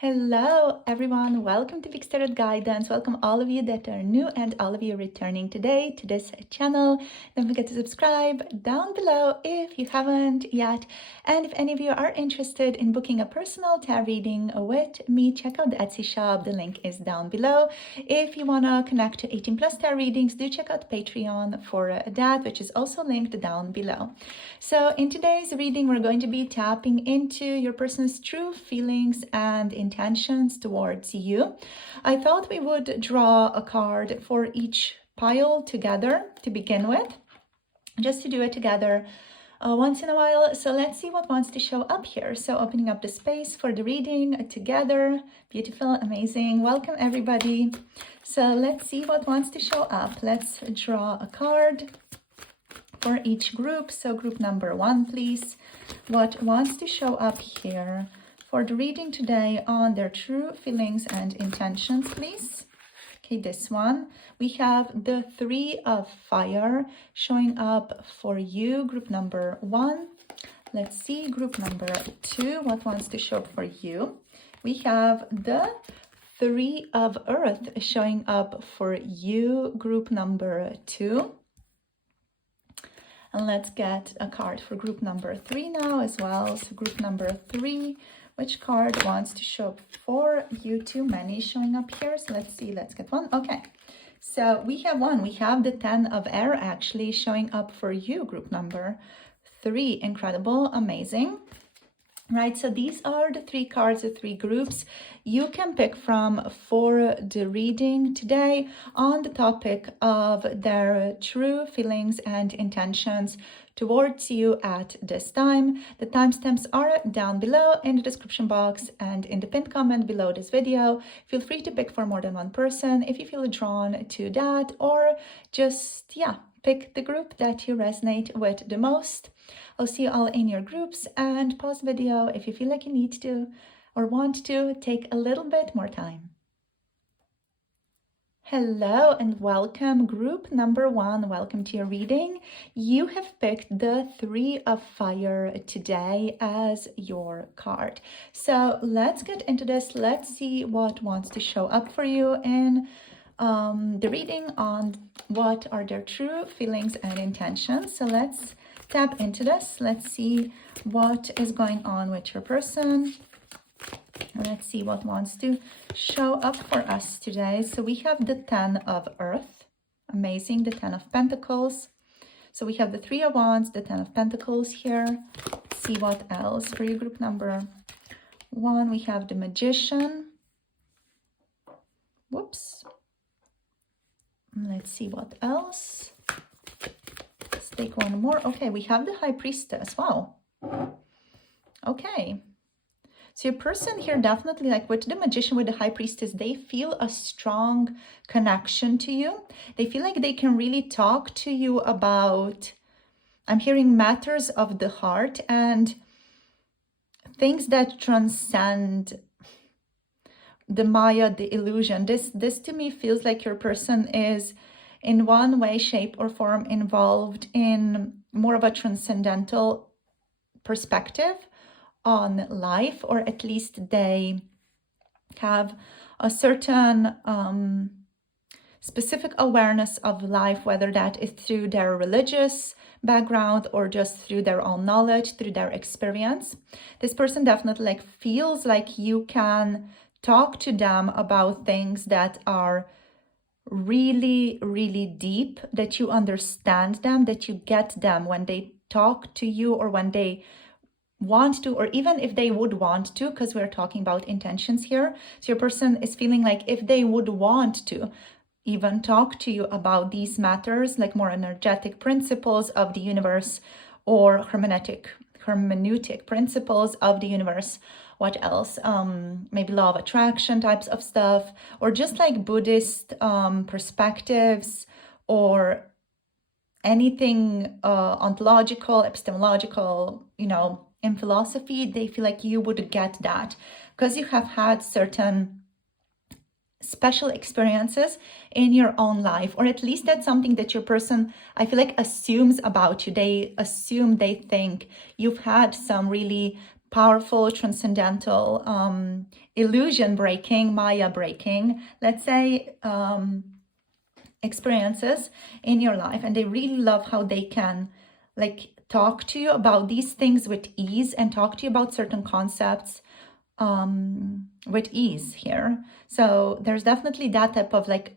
Hello everyone, welcome to Fixed Tarot Guidance. Welcome all of you that are new and all of you returning today to this channel. Don't forget to subscribe down below if you haven't yet. And if any of you are interested in booking a personal tarot reading with me, check out the Etsy shop. The link is down below. If you want to connect to 18 plus tarot readings, do check out Patreon for that, which is also linked down below. So in today's reading, we're going to be tapping into your person's true feelings and intentions towards you. I thought we would draw a card for each pile together to begin with, just to do it together once in a while. So let's see what wants to show up here. So opening up the space for the reading together. Beautiful, amazing. Welcome everybody. So let's see what wants to show up. Let's draw a card for each group. So group number 1, please. What wants to show up here for the reading today on their true feelings and intentions, please? Okay, this one. We have the 3 of Fire showing up for you, group number 1. Let's see, group number 2, what wants to show up for you? We have the 3 of Earth showing up for you, group number 2. And let's get a card for group number 3 now as well. So group number 3, which card wants to show up for you? Too many showing up here. So let's see, let's get one. Okay, so we have one. We have the 10 of Air actually showing up for you, group number 3. Incredible, amazing. Right, so these are the 3 cards, the 3 groups you can pick from for the reading today on the topic of their true feelings and intentions towards you at this time. The timestamps are down below in the description box and in the pinned comment below this video. Feel free to pick for more than one person if you feel drawn to that, or just, pick the group that you resonate with the most. I'll see you all in your groups, and pause the video if you feel like you need to or want to take a little bit more time. Hello and welcome, group number 1. Welcome to your reading. You have picked the 3 of Fire today as your card. So let's get into this. Let's see what wants to show up for you in the reading on what are their true feelings and intentions. So let's tap into this. Let's see what is going on with your person. Let's see what wants to show up for us today. So we have the 10 of Earth. Amazing, the 10 of Pentacles. So we have the 3 of Wands, the 10 of Pentacles here. Let's see what else for you, group number 1. We have the Magician. Whoops. Let's see what else. Let's take one more. Okay, we have the High Priestess. Wow. Okay. So your person here definitely, like with the Magician, with the High Priestess, they feel a strong connection to you. They feel like they can really talk to you about, I'm hearing, matters of the heart and things that transcend the Maya, the illusion. This to me feels like your person is in one way, shape, or form involved in more of a transcendental perspective on life, or at least they have a certain specific awareness of life, whether that is through their religious background or just through their own knowledge, through their experience. This person definitely feels like you can talk to them about things that are really, really deep, that you understand them, that you get them when they talk to you, or when they want to, or even if they would want to, because we're talking about intentions here. So your person is feeling like if they would want to even talk to you about these matters, like more energetic principles of the universe or hermeneutic principles of the universe. What else? Maybe law of attraction types of stuff, or just like Buddhist perspectives, or anything ontological, epistemological, in philosophy. They feel like you would get that because you have had certain special experiences in your own life, or at least that's something that your person, I feel like, assumes about you. They think you've had some really powerful, transcendental, illusion breaking, Maya breaking, let's say, experiences in your life, and they really love how they can like talk to you about these things with ease and talk to you about certain concepts with ease here. So there's definitely that type of like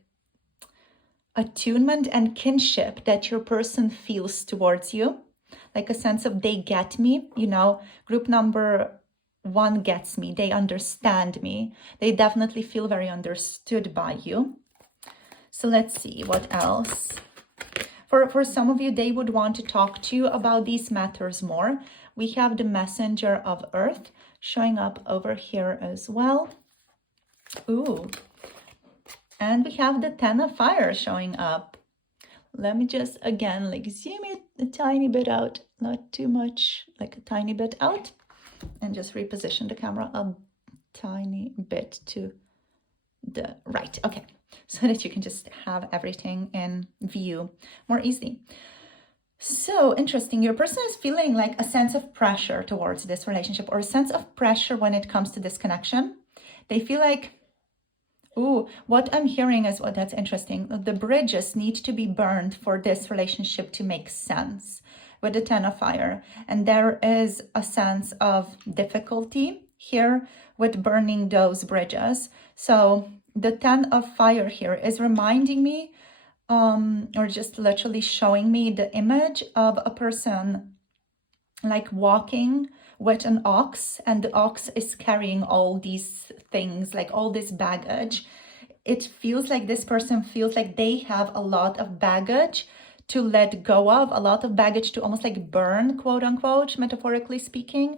attunement and kinship that your person feels towards you, like a sense of they get me, you know, group number one gets me, they understand me, they definitely feel very understood by you. So let's see what else. For some of you, they would want to talk to you about these matters more. We have the messenger of earth showing up over here as well. Ooh. And we have the 10 of fire showing up. Let me just, again, like zoom it a tiny bit out, not too much, like a tiny bit out, and just reposition the camera a tiny bit to the right. Okay, so that you can just have everything in view more easily. So interesting. Your person is feeling like a sense of pressure towards this relationship, or a sense of pressure when it comes to this connection. They feel like, ooh, what I'm hearing is, well, that's interesting. The bridges need to be burned for this relationship to make sense with the 10 of fire. And there is a sense of difficulty here with burning those bridges. So the 10 of fire here is reminding me, or just literally showing me the image of a person like walking with an ox, and the ox is carrying all these things, like all this baggage. It feels like this person feels like they have a lot of baggage to let go of, a lot of baggage to almost like burn, quote unquote, metaphorically speaking,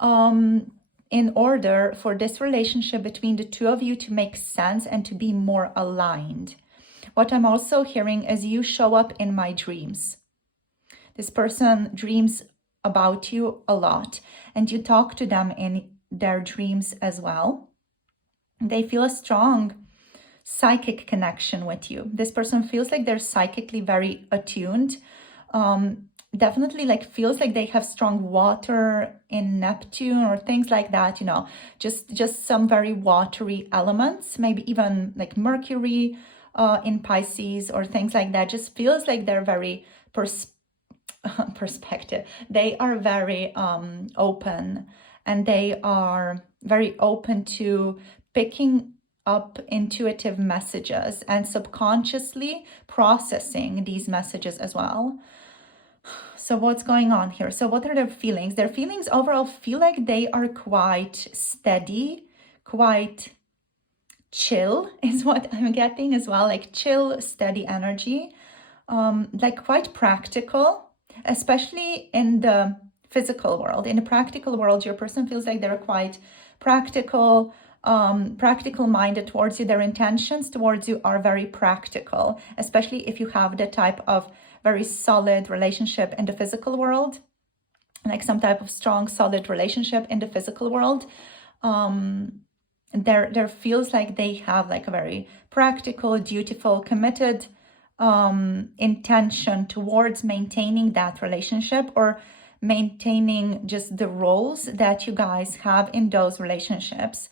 in order for this relationship between the two of you to make sense and to be more aligned. What I'm also hearing is you show up in my dreams. This person dreams about you a lot, and you talk to them in their dreams as well. They feel a strong psychic connection with you. This person feels like they're psychically very attuned. Definitely like feels like they have strong water in Neptune or things like that, you know, just some very watery elements, maybe even like Mercury in Pisces or things like that. Just feels like they're very perspective. They are very open, and they are very open to picking up intuitive messages and subconsciously processing these messages as well. So what's going on here? So what are their feelings? Their feelings overall feel like they are quite steady, quite chill is what I'm getting as well, like chill, steady energy, like quite practical, especially in the physical world. In the practical world, your person feels like they're quite practical, practical minded towards you. Their intentions towards you are very practical, especially if you have the type of very solid relationship in the physical world, like some type of strong, solid relationship in the physical world. There feels like they have like a very practical, dutiful, committed intention towards maintaining that relationship, or maintaining just the roles that you guys have in those relationships.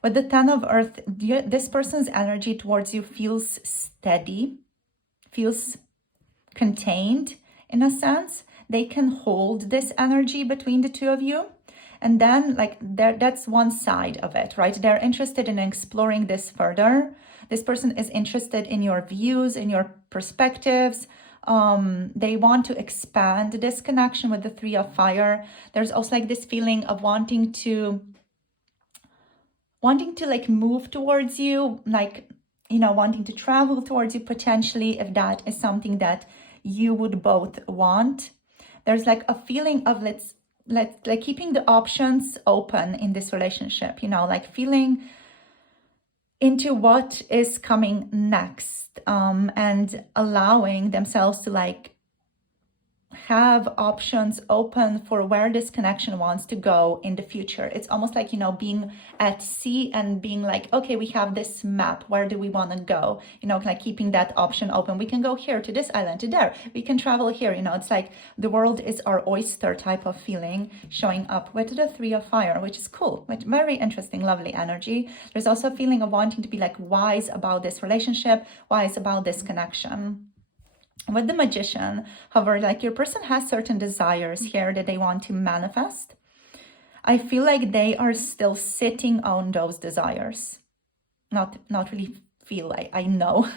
With the 10 of earth, this person's energy towards you feels steady, feels contained in a sense. They can hold this energy between the two of you. And then like that's one side of it, right? They're interested in exploring this further. This person is interested in your views, in your perspectives. They want to expand this connection with the 3 of fire. There's also like this feeling of wanting to like move towards you, like, you know, wanting to travel towards you potentially, if that is something that you would both want. There's like a feeling of let's like keeping the options open in this relationship, you know, like feeling into what is coming next, and allowing themselves to like have options open for where this connection wants to go in the future. It's almost like, you know, being at sea and being like, okay, we have this map. Where do we want to go? You know, like keeping that option open. We can go here to this island, to there. We can travel here. You know, it's like the world is our oyster type of feeling showing up with the Three of Fire, which is cool, which very interesting, lovely energy. There's also a feeling of wanting to be like wise about this relationship, wise about this connection. With the Magician, however, like your person has certain desires here that they want to manifest. I feel like they are still sitting on those desires. Not really feel, I know.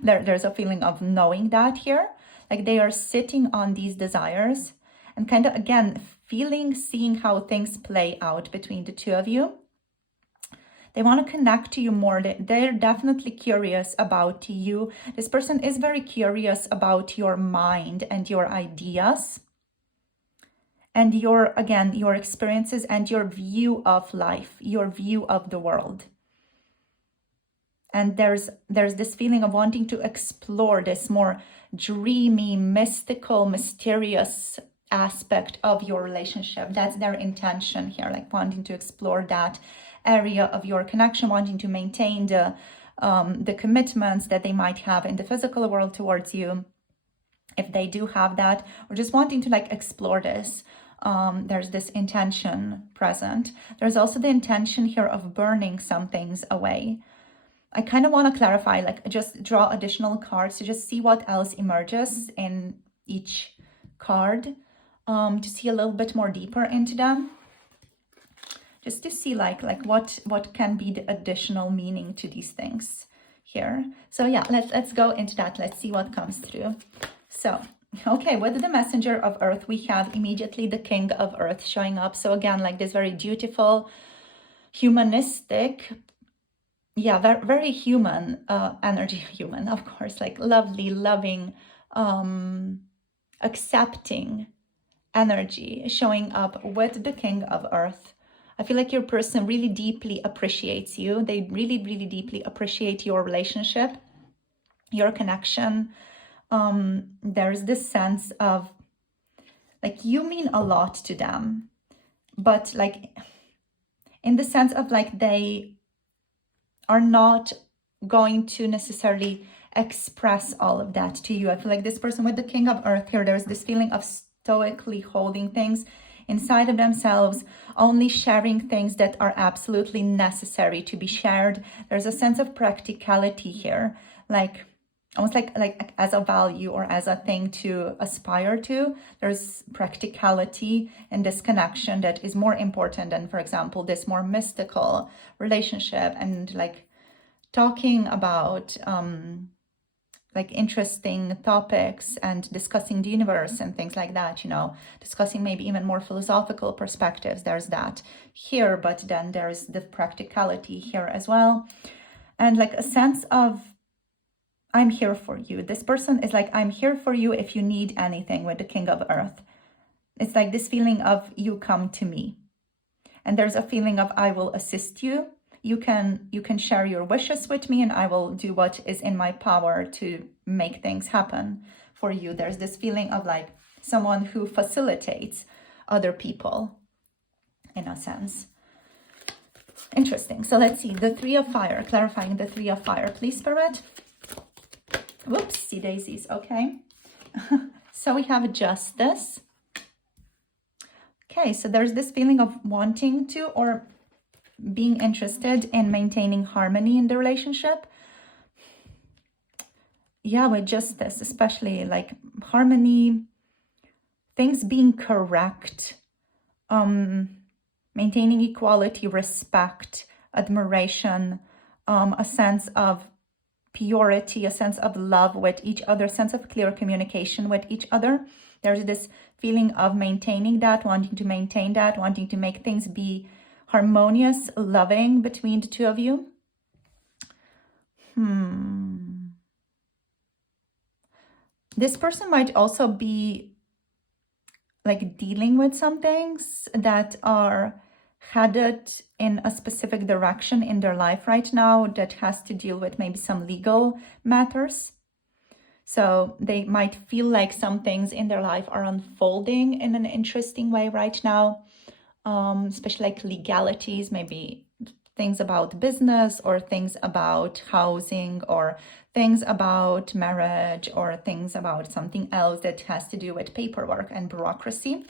There's a feeling of knowing that here. Like they are sitting on these desires and kind of, again, seeing how things play out between the two of you. They want to connect to you more. They're definitely curious about you. This person is very curious about your mind and your ideas and your experiences and your view of life, your view of the world. And there's this feeling of wanting to explore this more dreamy, mystical, mysterious aspect of your relationship. That's their intention here, like wanting to explore that area of your connection, wanting to maintain the commitments that they might have in the physical world towards you, if they do have that, or just wanting to like explore this. There's this intention present. There's also the intention here of burning some things away. I kind of want to clarify, like just draw additional cards to just see what else emerges in each card, to see a little bit more deeper into them. Just to see like what can be the additional meaning to these things here. So yeah, let's go into that. Let's see what comes through. So, okay, with the Messenger of Earth, we have immediately the King of Earth showing up. So again, like this very dutiful, humanistic, yeah, very, very human energy, human, of course, like lovely, loving, accepting energy showing up with the King of Earth. I feel like your person really deeply appreciates you. They really, really deeply appreciate your relationship, your connection. There's this sense of like you mean a lot to them, but like in the sense of like they are not going to necessarily express all of that to you. I feel like this person with the King of Earth here, there's this feeling of stoically holding things inside of themselves, only sharing things that are absolutely necessary to be shared. There's a sense of practicality here, like almost like as a value or as a thing to aspire to. There's practicality in this connection that is more important than, for example, this more mystical relationship and like talking about like interesting topics and discussing the universe and things like that, you know, discussing maybe even more philosophical perspectives. There's that here, but then there's the practicality here as well. And like a sense of, I'm here for you. This person is like, I'm here for you if you need anything with the King of Earth. It's like this feeling of you come to me. And there's a feeling of I will assist you. You can share your wishes with me and I will do what is in my power to make things happen for you. There's this feeling of like someone who facilitates other people in a sense. Interesting. So let's see. The Three of Fire, clarifying the Three of Fire, please, Spirit. Whoopsie daisies. Okay. So we have Justice. Okay. So there's this feeling of wanting to or being interested in maintaining harmony in the relationship. Yeah, with Justice, especially like harmony, things being correct, maintaining equality, respect, admiration, a sense of purity, a sense of love with each other, sense of clear communication with each other. There's this feeling of maintaining that, wanting to maintain that, wanting to make things be harmonious, loving between the two of you. This person might also be like dealing with some things that are headed in a specific direction in their life right now that has to deal with maybe some legal matters. So they might feel like some things in their life are unfolding in an interesting way right now, especially like legalities, maybe things about business or things about housing or things about marriage or things about something else that has to do with paperwork and bureaucracy.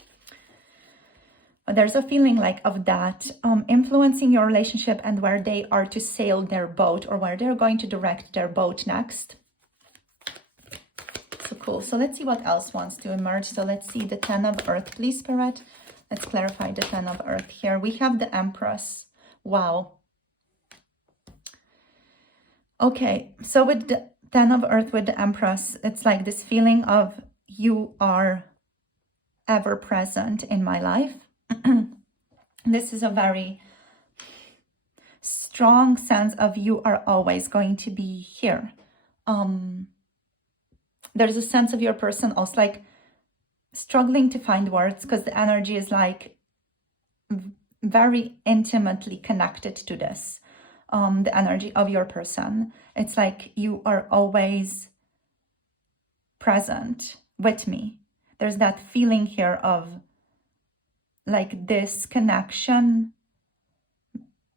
There's a feeling like of that influencing your relationship and where they are to sail their boat or where they're going to direct their boat next. So cool. So let's see what else wants to emerge. So let's see the Ten of Earth, please, Spirit. Let's clarify the Ten of Earth here. We have the Empress. Wow. Okay, so with the Ten of Earth, with the Empress, it's like this feeling of you are ever present in my life. This is a very strong sense of you are always going to be here. There's a sense of your person also like struggling to find words because the energy is like very intimately connected to this. The energy of your person. It's like you are always present with me. There's that feeling here of like this connection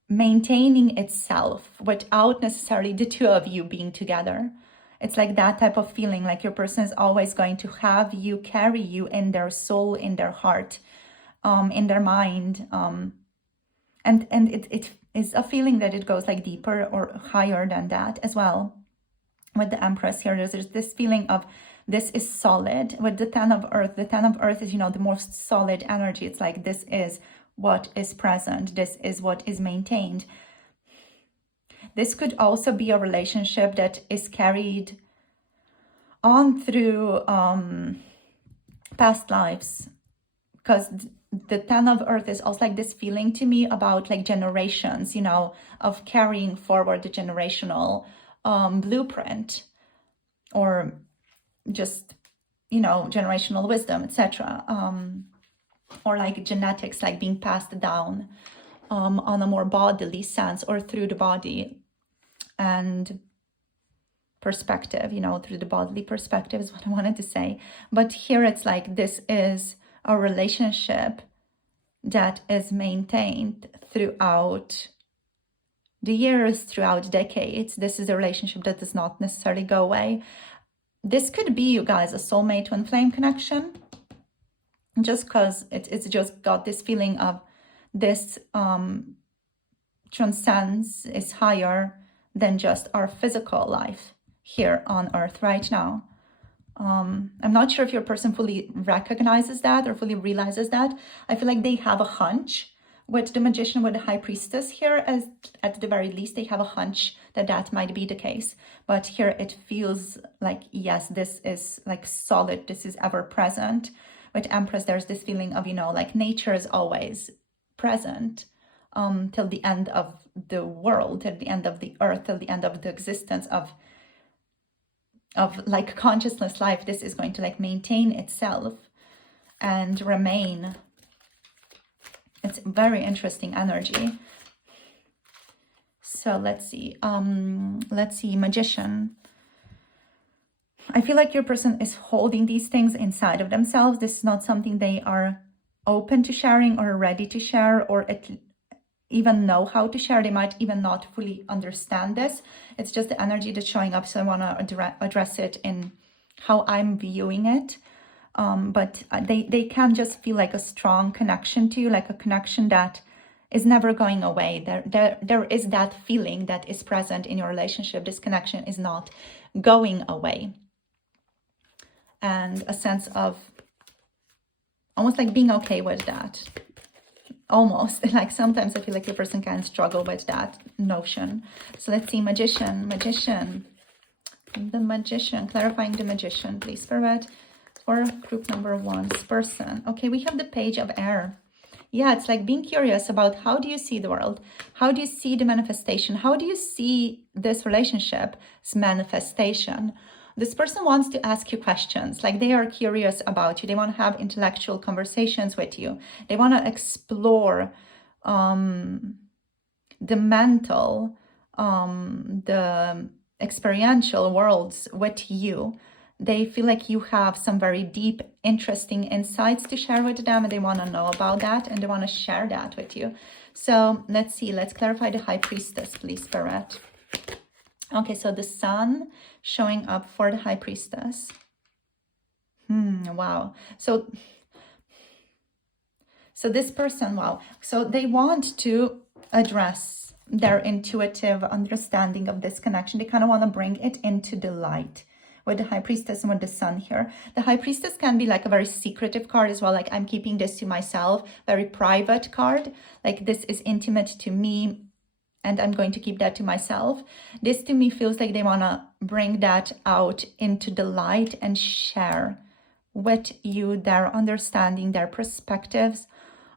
maintaining itself without necessarily the two of you being together. It's like that type of feeling, like your person is always going to have you, carry you in their soul, in their heart, in their mind. And it is a feeling that it goes like deeper or higher than that as well. With the Empress here, there's this feeling of this is solid. With the Ten of Earth is, you know, the most solid energy. It's like this is what is present. This is what is maintained. This could also be a relationship that is carried on through past lives, because the Ten of Earth is also like this feeling to me about like generations, you know, of carrying forward the generational blueprint, or just, you know, generational wisdom, etc. Or like genetics, like being passed down on a more bodily sense or through the body and perspective, you know, through the bodily perspective is what I wanted to say. But here it's like this is a relationship that is maintained throughout the years, throughout decades. This is a relationship that does not necessarily go away. This could be, you guys, a soulmate twin flame connection, just because it's just got this feeling of this transcends, is higher than just our physical life here on Earth right now. I'm not sure if your person fully recognizes that or fully realizes that. I feel like they have a hunch. With the Magician, with the High Priestess here, as at the very least, they have a hunch that that might be the case. But here it feels like, yes, this is like solid. This is ever present. With Empress, there's this feeling of, you know, like nature is always present till the end of the world, till the end of the earth, till the end of the existence of like consciousness life. This is going to like maintain itself and remain. It's very interesting energy. So let's see. Magician. I feel like your person is holding these things inside of themselves. This is not something they are open to sharing or ready to share, or even know how to share. They might even not fully understand this. It's just the energy that's showing up. So I want to address it in how I'm viewing it. But they can just feel like a strong connection to you, like a connection that is never going away. There is that feeling that is present in your relationship. This connection is not going away. And a sense of almost like being okay with that. Almost like sometimes I feel like your person can struggle with that notion. So let's see, Magician. The Magician, clarifying the Magician, please, Spirit. For group number one, person. Okay, we have the Page of Air. Yeah, it's like being curious about how do you see the world? How do you see the manifestation? How do you see this relationship's manifestation? This person wants to ask you questions, like they are curious about you. They want to have intellectual conversations with you. They want to explore the mental, the experiential worlds with you. They feel like you have some very deep, interesting insights to share with them, and they want to know about that, and they want to share that with you. So let's see, let's clarify the High Priestess, please, Spirit. Okay, so the Sun showing up for the High Priestess. Wow. So this person, wow. So they want to address their intuitive understanding of this connection. They kind of want to bring it into the light with the High Priestess and with the Sun here. The High Priestess can be like a very secretive card as well. Like, I'm keeping this to myself, very private card. Like, this is intimate to me and I'm going to keep that to myself. This to me feels like they want to bring that out into the light and share with you their understanding, their perspectives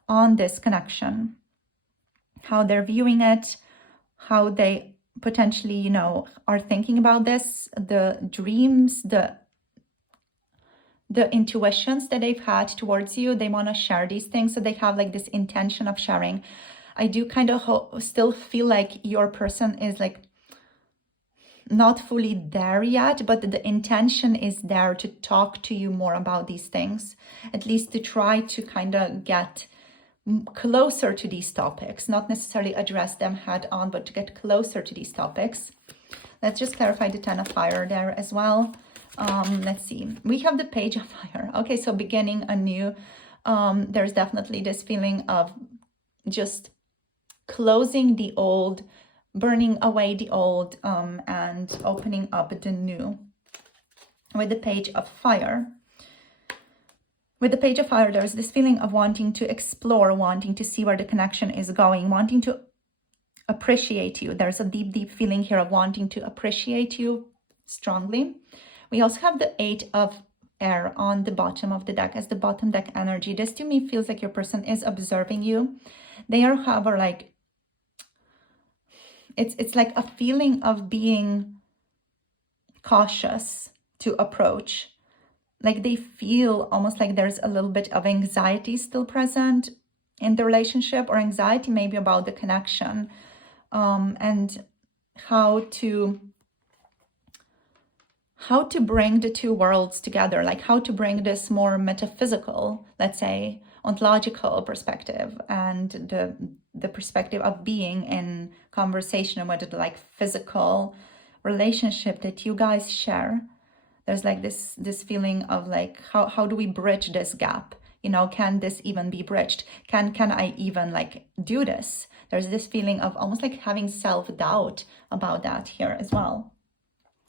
on this connection, how they're viewing it, how they potentially, you know, are thinking about this, the dreams, the intuitions that they've had towards you. They want to share these things, so they have like this intention of sharing. I do kind of still feel like your person is like not fully there yet, but the intention is there to talk to you more about these things, at least to try to kind of get closer to these topics, not necessarily address them head on, but to get closer to these topics. Let's just clarify the Ten of Fire there as well. Let's see. We have the Page of Fire. Okay, so beginning anew. There's definitely this feeling of just closing the old, burning away the old, and opening up the new. With the Page of Fire. With the Page of Fire, there's this feeling of wanting to explore, wanting to see where the connection is going, wanting to appreciate you. There's a deep, deep feeling here of wanting to appreciate you strongly. We also have the Eight of Air on the bottom of the deck as the bottom deck energy. This to me feels like your person is observing you. They are, however, like, it's like a feeling of being cautious to approach. Like, they feel almost like there's a little bit of anxiety still present in the relationship, or anxiety maybe about the connection, and how to bring the two worlds together, like how to bring this more metaphysical, let's say, ontological perspective, and the perspective of being in conversation with the like physical relationship that you guys share. There's like this feeling of like, how do we bridge this gap? You know, can this even be bridged? Can I even like do this? There's this feeling of almost like having self-doubt about that here as well.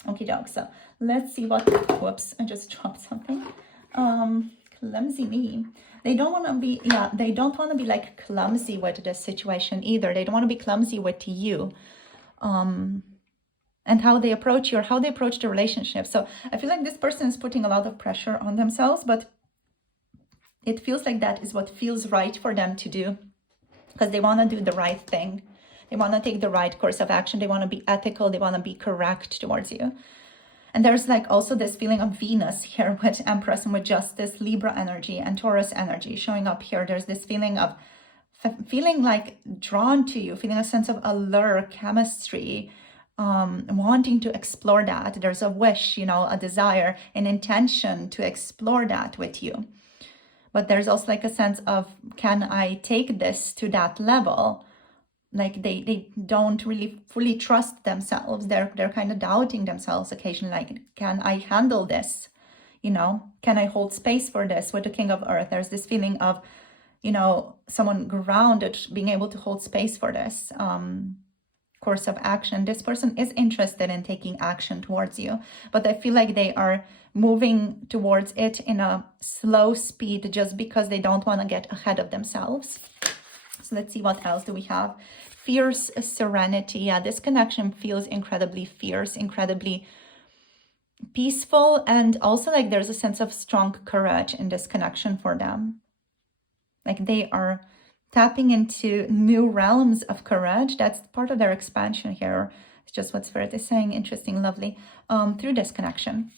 Okay, doke. So let's see what, whoops, I just dropped something. Clumsy me. They don't want to be, they don't want to be like clumsy with this situation either. They don't want to be clumsy with you. And how they approach you, or how they approach the relationship. So I feel like this person is putting a lot of pressure on themselves, but it feels like that is what feels right for them to do, because they want to do the right thing. They want to take the right course of action. They want to be ethical. They want to be correct towards you. And there's like also this feeling of Venus here with Empress and with Justice, Libra energy and Taurus energy showing up here. There's this feeling of feeling like drawn to you, feeling a sense of allure, chemistry, wanting to explore that. There's a wish, you know, a desire, an intention to explore that with you. But there's also like a sense of, can I take this to that level? Like they don't really fully trust themselves. They're kind of doubting themselves occasionally. Like, can I handle this? You know, can I hold space for this? With the King of Earth, there's this feeling of, you know, someone grounded, being able to hold space for this course of action. This person is interested in taking action towards you, but I feel like they are moving towards it in a slow speed just because they don't want to get ahead of themselves. So let's see, what else do we have? Fierce serenity. Yeah, this connection feels incredibly fierce, incredibly peaceful, and also like there's a sense of strong courage in this connection for them. Like they are tapping into new realms of courage. That's part of their expansion here. It's just what Spirit is saying. Interesting, lovely. Through this connection.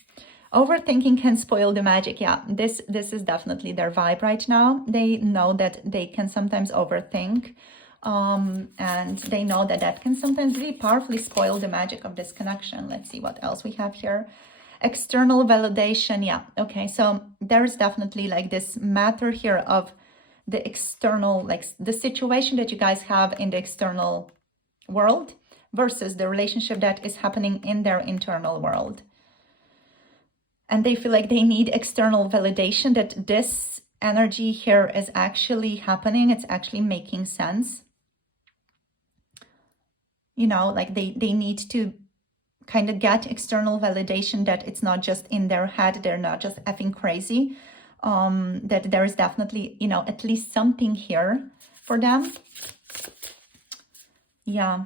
Overthinking can spoil the magic. Yeah, this is definitely their vibe right now. They know that they can sometimes overthink. And they know that that can sometimes really powerfully spoil the magic of this connection. Let's see what else we have here. External validation. Yeah. Okay. So there's definitely like this matter here of the external, like the situation that you guys have in the external world versus the relationship that is happening in their internal world. And they feel like they need external validation that this energy here is actually happening. It's actually making sense. You know, like they need to kind of get external validation that it's not just in their head, they're not just effing crazy, that there is definitely, you know, at least something here for them. Yeah,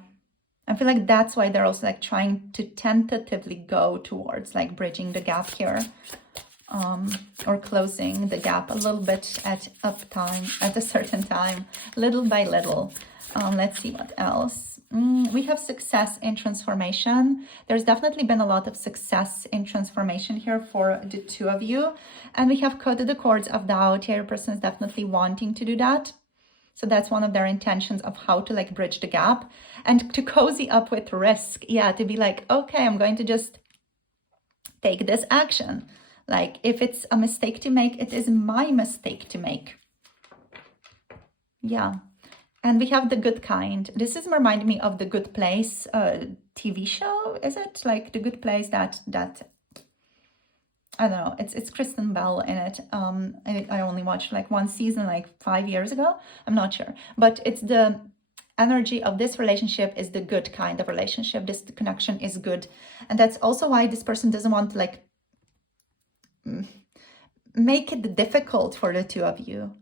I feel like that's why they're also like trying to tentatively go towards like bridging the gap here, or closing the gap a little bit at a certain time, little by little. Let's see what else. We have success in transformation. There's definitely been a lot of success in transformation here for the two of you. And we have cut the cords of doubt. Your person is definitely wanting to do that. So that's one of their intentions of how to like bridge the gap and to cozy up with risk. Yeah, to be like, okay, I'm going to just take this action. Like if it's a mistake to make, it is my mistake to make. Yeah. And we have The Good Kind. This is reminding me of The Good Place TV show. Is it like The Good Place that I don't know, it's Kristen Bell in it. I only watched like one season like 5 years ago. I'm not sure. But it's the energy of this relationship is the good kind of relationship. This connection is good. And that's also why this person doesn't want to like make it difficult for the two of you.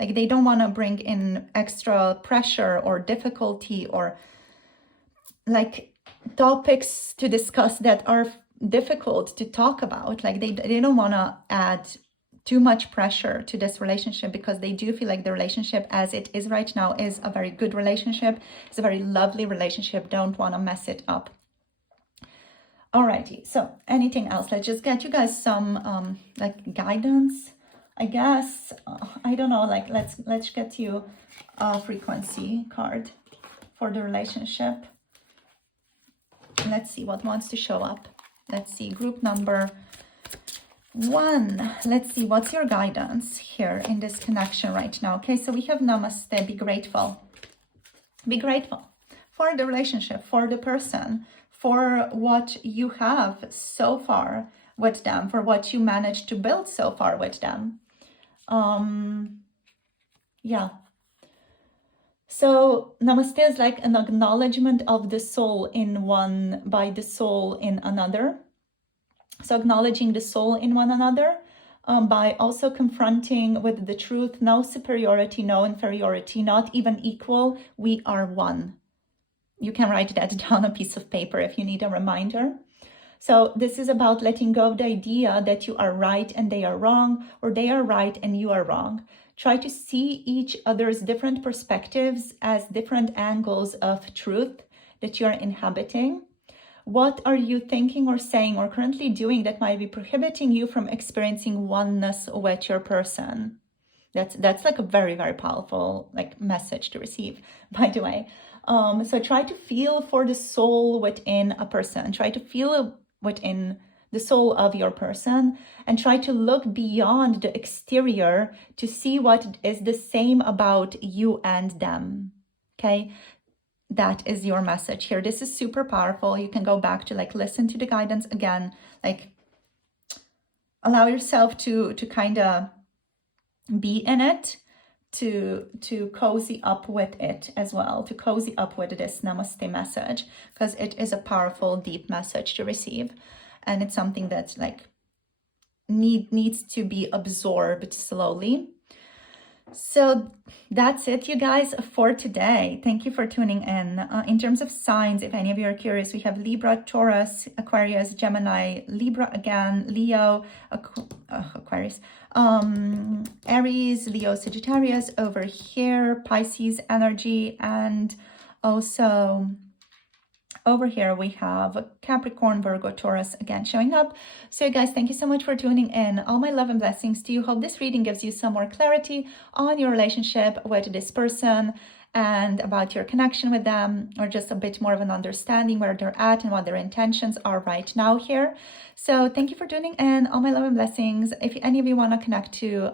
Like they don't want to bring in extra pressure or difficulty or like topics to discuss that are difficult to talk about. Like they don't want to add too much pressure to this relationship because they do feel like the relationship as it is right now is a very good relationship. It's a very lovely relationship. Don't want to mess it up. Alrighty, so anything else? Let's just get you guys some like guidance, I guess. I don't know, like let's get you a frequency card for the relationship. Let's see what wants to show up. Let's see, group number 1. Let's see, what's your guidance here in this connection right now? Okay, so we have Namaste, be grateful. Be grateful for the relationship, for the person, for what you have so far with them, for what you managed to build so far with them. Yeah. So Namaste is like an acknowledgement of the soul in one by the soul in another. So acknowledging the soul in one another by also confronting with the truth, no superiority, no inferiority, not even equal, we are one. You can write that down on a piece of paper if you need a reminder. So this is about letting go of the idea that you are right and they are wrong, or they are right and you are wrong. Try to see each other's different perspectives as different angles of truth that you're inhabiting. What are you thinking or saying or currently doing that might be prohibiting you from experiencing oneness with your person? That's like a very, very powerful like message to receive, by the way. So try to feel for the soul within a person. Try to feel within the soul of your person and try to look beyond the exterior to see what is the same about you and them. Okay, that is your message here. This is super powerful. You can go back to like listen to the guidance again, like allow yourself to kind of be in it, to cozy up with it as well, to cozy up with this Namaste message, because it is a powerful, deep message to receive. And it's something that's like needs to be absorbed slowly. So that's it, you guys, for today. Thank you for tuning in terms of signs, if any of you are curious, we have Libra, Taurus, Aquarius, Gemini, Libra again, Leo, Aquarius, Aries, Leo, Sagittarius over here, Pisces energy, and also over here we have Capricorn, Virgo, Taurus again showing up. So guys, thank you so much for tuning in. All my love and blessings to you. Hope this reading gives you some more clarity on your relationship with this person and about your connection with them, or just a bit more of an understanding where they're at and what their intentions are right now here. So thank you for tuning in. All my love and blessings. If any of you want to connect to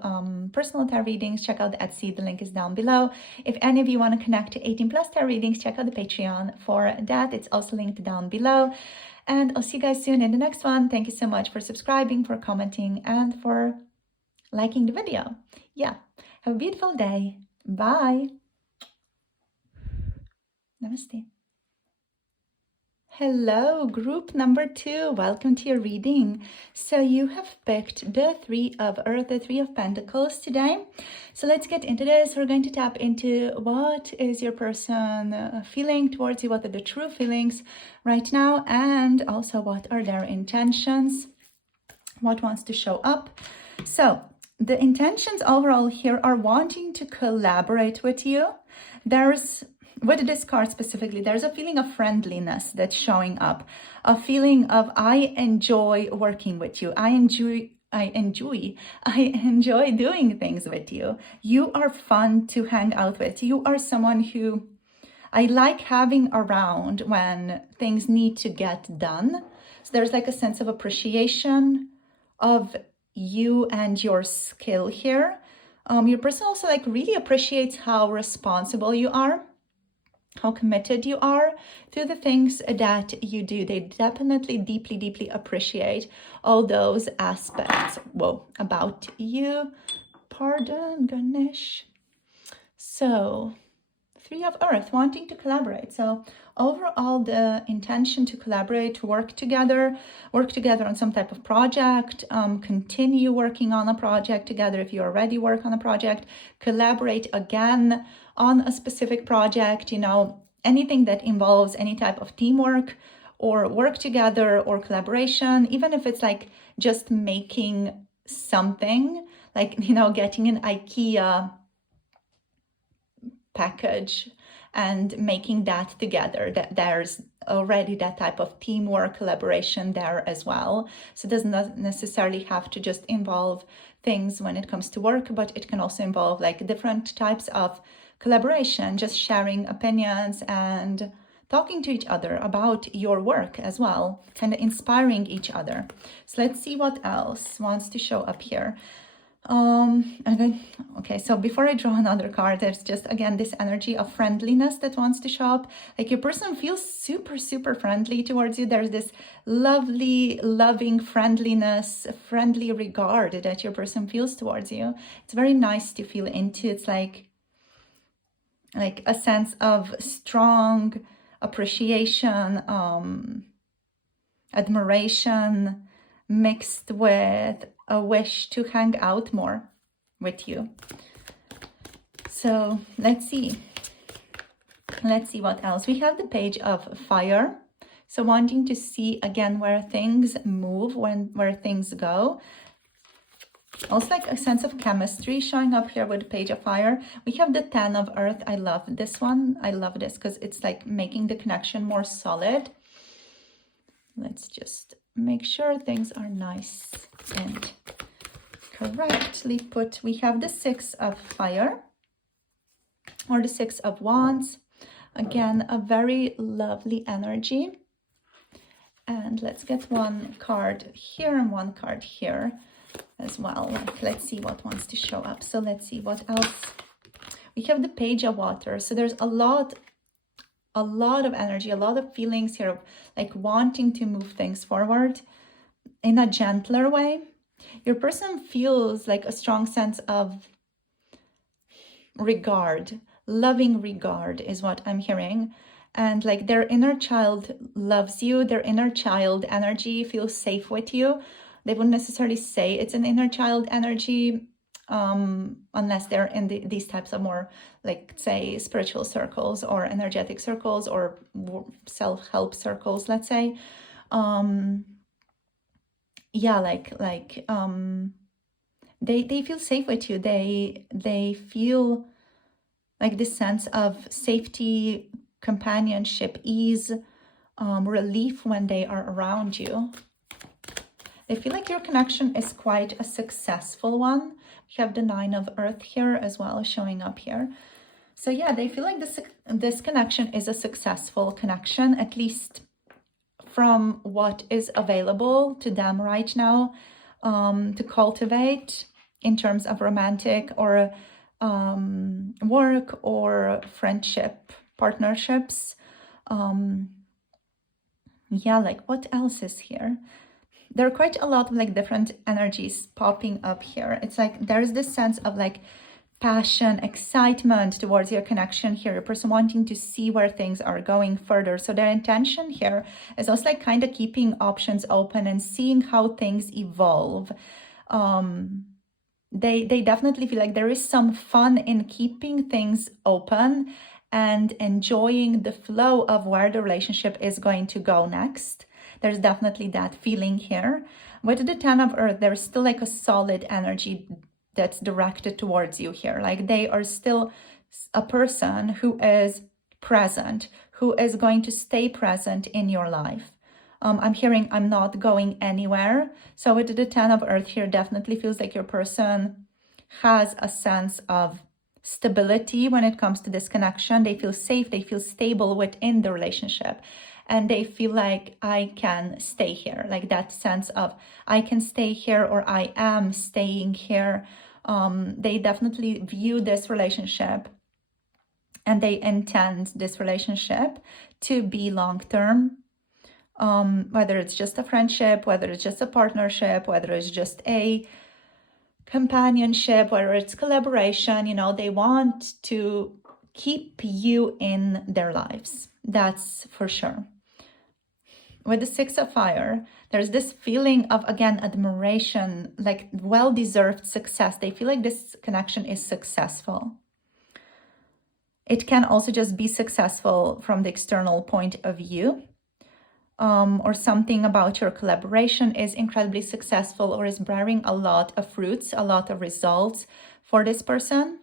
personal tarot readings, check out the Etsy. The link is down below. If any of you want to connect to 18 plus tarot readings, check out the Patreon for that. It's also linked down below. And I'll see you guys soon in the next one. Thank you so much for subscribing, for commenting, and for liking the video. Yeah. Have a beautiful day. Bye. Namaste. Hello, group number 2. Welcome to your reading. So you have picked the Three of Earth, the Three of Pentacles today. So let's get into this. We're going to tap into what is your person feeling towards you, what are the true feelings right now, and also what are their intentions, what wants to show up. So the intentions overall here are wanting to collaborate with you. With this card specifically, there's a feeling of friendliness that's showing up, a feeling of I enjoy working with you. I enjoy doing things with you. You are fun to hang out with. You are someone who I like having around when things need to get done. So there's like a sense of appreciation of you and your skill here. Your person also like really appreciates how responsible you are, how committed you are to the things that you do. They definitely deeply appreciate all those aspects about you. Pardon, Ganesh. So Three of Earth, wanting to collaborate. So overall, the intention to collaborate, work together on some type of project, continue working on a project together if you already work on a project, collaborate again on a specific project, anything that involves any type of teamwork or work together or collaboration, even if it's like just making something, like, getting an IKEA package and making that together, that there's already that type of teamwork collaboration there as well. So it does not necessarily have to just involve things when it comes to work, but it can also involve like different types of collaboration, just sharing opinions and talking to each other about your work as well, kind of inspiring each other. So let's see what else wants to show up here. Okay, so before I draw another card, there's just again this energy of friendliness that wants to show up. Like your person feels super friendly towards you. There's this lovely, loving friendliness, friendly regard that your person feels towards you. It's very nice to feel into. It's like a sense of strong appreciation, admiration, mixed with a wish to hang out more with you. So let's see what else. We have the Page of Fire. So wanting to see again where things move, where things go. Also like a sense of chemistry showing up here with the Page of Fire. We have the Ten of Earth. I love this one. I love this because it's like making the connection more solid. Let's just make sure things are nice and correctly put. We have the Six of Fire or the Six of Wands. Again, a very lovely energy. And let's get one card here and one card here as well. Like, let's see what wants to show up. So let's see what else. We have the Page of Water. So there's a lot of energy, a lot of feelings here of like wanting to move things forward in a gentler way. Your person feels like a strong sense of regard, loving regard is what I'm hearing. And like their inner child loves you, their inner child energy feels safe with you. They wouldn't necessarily say it's an inner child energy unless they're in these types of more, like, say, spiritual circles or energetic circles or self-help circles, let's say. They feel safe with you. They feel like this sense of safety, companionship, ease, relief when they are around you. They feel like your connection is quite a successful one. We have the Nine of Earth here as well showing up here. So yeah, they feel like this connection is a successful connection, at least from what is available to them right now, to cultivate in terms of romantic or work or friendship partnerships. Yeah, like what else is here? There are quite a lot of like different energies popping up here. It's like there's this sense of like passion, excitement towards your connection here, a person wanting to see where things are going further. So their intention here is also like kind of keeping options open and seeing how things evolve. They definitely feel like there is some fun in keeping things open and enjoying the flow of where the relationship is going to go next. There's definitely that feeling here. With the 10 of Earth, there's still like a solid energy that's directed towards you here. Like they are still a person who is present, who is going to stay present in your life. I'm hearing I'm not going anywhere. So with the 10 of Earth here, definitely feels like your person has a sense of stability when it comes to this connection. They feel safe, they feel stable within the relationship. And they feel like I can stay here, like that sense of I can stay here or I am staying here. They definitely view this relationship and they intend this relationship to be long-term. Whether it's just a friendship, whether it's just a partnership, whether it's just a companionship, whether it's collaboration, you know, they want to keep you in their lives. That's for sure. With the 6 of Fire, there's this feeling of, again, admiration, like well-deserved success. They feel like this connection is successful. It can also just be successful from the external point of view. Or something about your collaboration is incredibly successful or is bearing a lot of fruits, a lot of results for this person.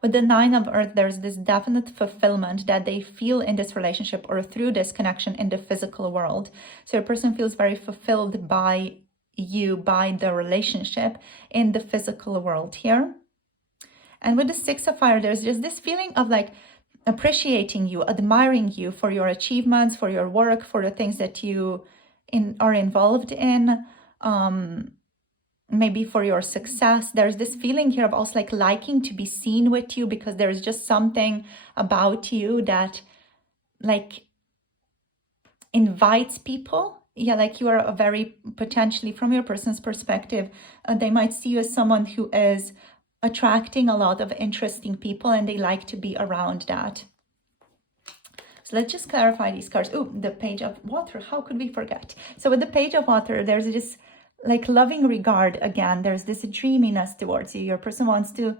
With the 9 of Earth, there's this definite fulfillment that they feel in this relationship or through this connection in the physical world. So a person feels very fulfilled by you, by the relationship in the physical world here. And with the 6 of Fire, there's just this feeling of like appreciating you, admiring you for your achievements, for your work, for the things that you are involved in, maybe for your success. There's this feeling here of also like liking to be seen with you because there's just something about you that like invites people. Yeah, like you are a very potentially, from your person's perspective, they might see you as someone who is attracting a lot of interesting people and they like to be around that. So let's just clarify these cards. Oh, the Page of Water. How could we forget? So with the Page of Water, there's this like loving regard again. There's this dreaminess towards you. Your person wants to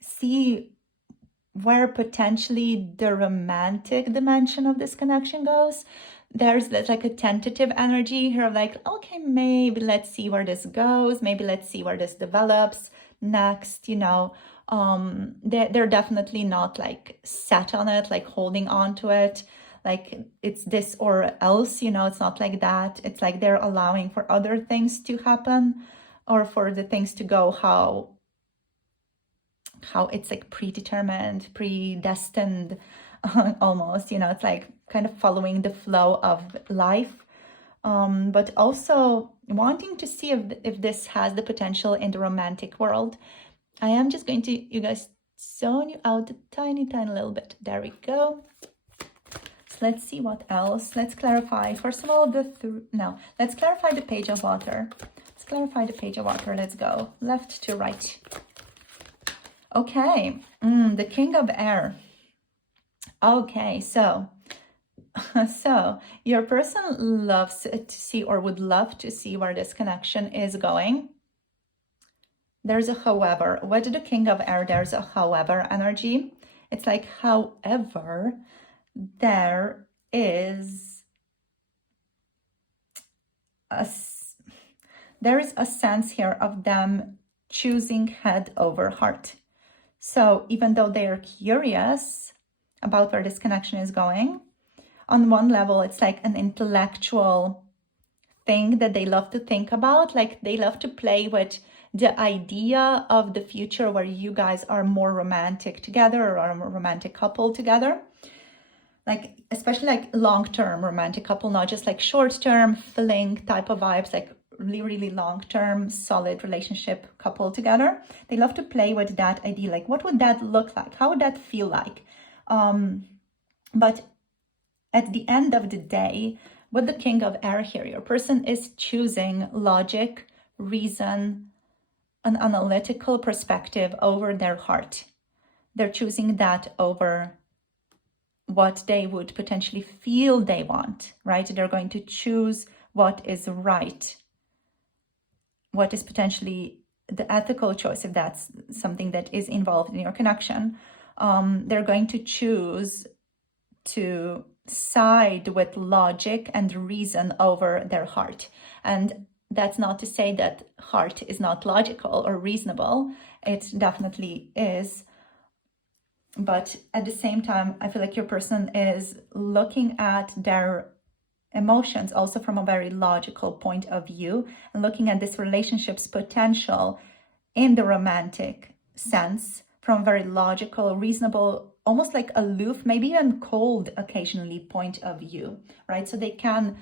see where potentially the romantic dimension of this connection goes. There's like a tentative energy here of like, okay, maybe let's see where this goes. Maybe let's see where this develops next, you know. They're definitely not like set on it, like holding on to it, like it's this or else, you know. It's not like that. It's like they're allowing for other things to happen or for the things to go how it's like predetermined, predestined, almost, you know. It's like kind of following the flow of life, but also wanting to see if this has the potential in the romantic world. I am just going to, you guys, zone you out a tiny little bit. There we go. So let's see what else. Let's clarify. First of all, let's clarify the Page of Water. Let's clarify the Page of Water. Let's go left to right. Okay, the King of Air. Okay, so your person loves to see or would love to see where this connection is going. There's a however. With the King of Air, there's a however energy. It's like, however, there is a sense here of them choosing head over heart. So even though they are curious about where this connection is going, on one level, it's like an intellectual thing that they love to think about. Like they love to play with the idea of the future where you guys are more romantic together or are a more romantic couple together. Like, especially like long-term romantic couple, not just like short-term fling type of vibes, like really, really long-term solid relationship couple together. They love to play with that idea. Like, what would that look like? How would that feel like? But at the end of the day, with the King of Air here, your person is choosing logic, reason, an analytical perspective over their heart. They're choosing that over what they would potentially feel they want, right? They're going to choose what is right, what is potentially the ethical choice, if that's something that is involved in your connection. They're going to choose to side with logic and reason over their heart. And that's not to say that heart is not logical or reasonable. It definitely is. But at the same time, I feel like your person is looking at their emotions also from a very logical point of view and looking at this relationship's potential in the romantic sense from a very logical, reasonable, almost like aloof, maybe even cold occasionally point of view, right? So they can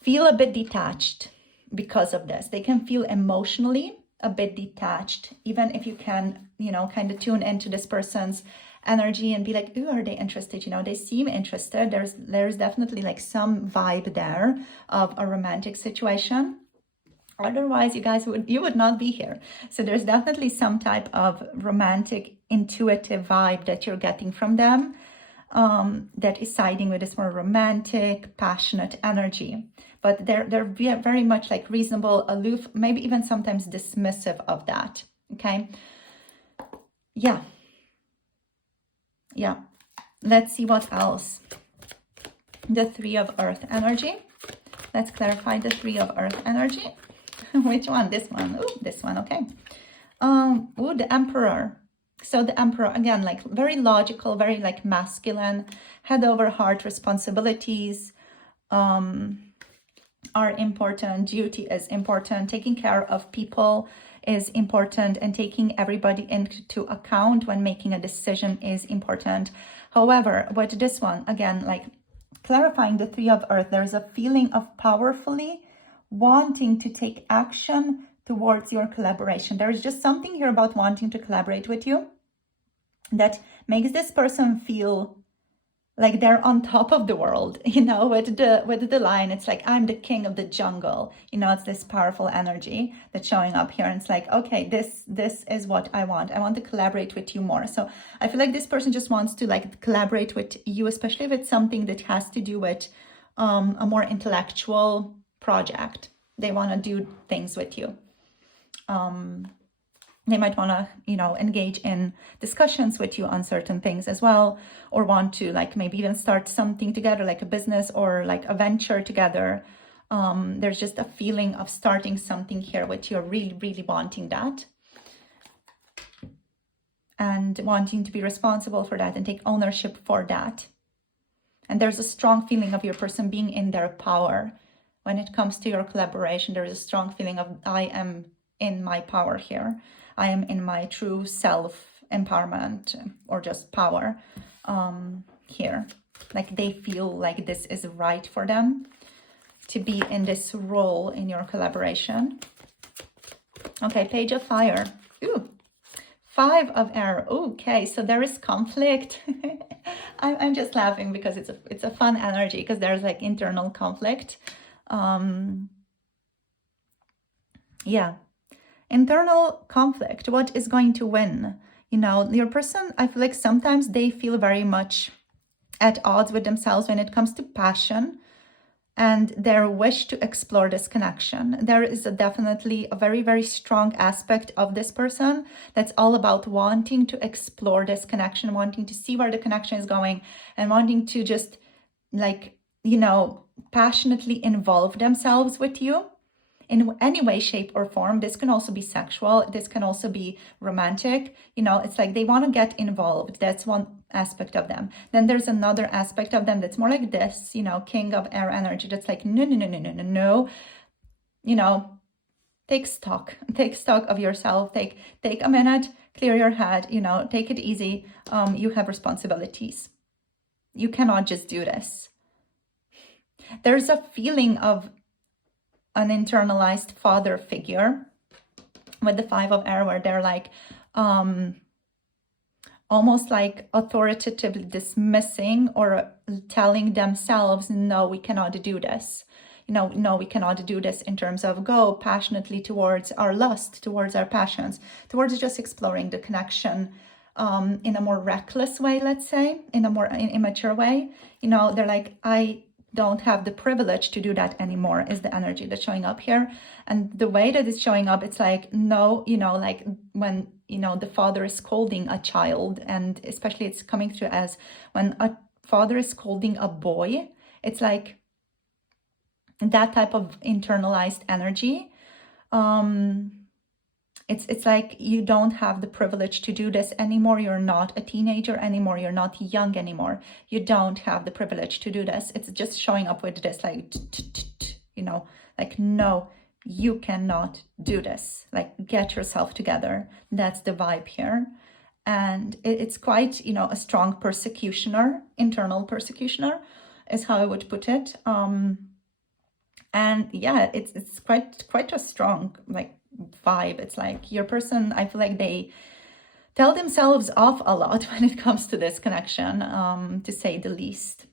feel a bit detached because of this. They can feel emotionally a bit detached, even if you can, kind of tune into this person's energy and be like, ooh, are they interested? They seem interested. There's definitely like some vibe there of a romantic situation. Otherwise, you would not be here. So there's definitely some type of romantic, intuitive vibe that you're getting from them, that is siding with this more romantic, passionate energy. But they're very much like reasonable, aloof, maybe even sometimes dismissive of that. Okay. Yeah. Let's see what else. The Three of Earth energy. Let's clarify the Three of Earth energy. Which one? This one. Ooh, this one. Okay. Ooh, the Emperor. So the Emperor, again, like very logical, very like masculine, head over heart responsibilities are important. Duty is important. Taking care of people is important, and taking everybody into account when making a decision is important. However, with this one, again, like clarifying the Three of Earth, there's a feeling of powerfully wanting to take action towards your collaboration. There is just something here about wanting to collaborate with you that makes this person feel like they're on top of the world, with the line. It's like, I'm the king of the jungle. It's this powerful energy that's showing up here. And it's like, okay, this is what I want. I want to collaborate with you more. So I feel like this person just wants to like collaborate with you, especially if it's something that has to do with a more intellectual project. They want to do things with you. They might want to, engage in discussions with you on certain things as well, or want to like maybe even start something together, like a business or like a venture together. There's just a feeling of starting something here with you, really, really wanting that. And wanting to be responsible for that and take ownership for that. And there's a strong feeling of your person being in their power. When it comes to your collaboration, there is a strong feeling of, I am in my power here. I am in my true self-empowerment or just power here. Like they feel like this is right for them to be in this role in your collaboration. Okay, Page of Fire. Ooh, Five of Air. Okay, so there is conflict. I'm just laughing because it's a fun energy, because there's like internal conflict. Yeah. Internal conflict. What is going to win? Your person, I feel like sometimes they feel very much at odds with themselves when it comes to passion and their wish to explore this connection. There is definitely a very, very strong aspect of this person that's all about wanting to explore this connection, wanting to see where the connection is going, and wanting to just like, passionately involve themselves with you in any way, shape, or form. This can also be sexual. This can also be romantic. It's like they want to get involved. That's one aspect of them. Then there's another aspect of them that's more like this, King of Air energy. That's like, no. take stock. Take stock of yourself. Take a minute, clear your head, take it easy. You have responsibilities. You cannot just do this. There's a feeling of an internalized father figure with the Five of Air, where they're like almost like authoritatively dismissing or telling themselves, no, we cannot do this. No, we cannot do this, in terms of go passionately towards our lust, towards our passions, towards just exploring the connection in a more reckless way, let's say, in a more immature way. They're like, I don't have the privilege to do that anymore, is the energy that's showing up here. And the way that it's showing up, it's like, no, like when, the father is scolding a child, and especially it's coming through as when a father is scolding a boy, it's like that type of internalized energy. It's like you don't have the privilege to do this anymore. You're not a teenager anymore. You're not young anymore. You don't have the privilege to do this. It's just showing up with this, like, like, no, you cannot do this. Like, get yourself together. That's the vibe here. And it's quite, a strong persecutioner, internal persecutioner is how I would put it. And yeah, it's quite a strong, like, vibe. It's like your person, I feel like they tell themselves off a lot when it comes to this connection, to say the least.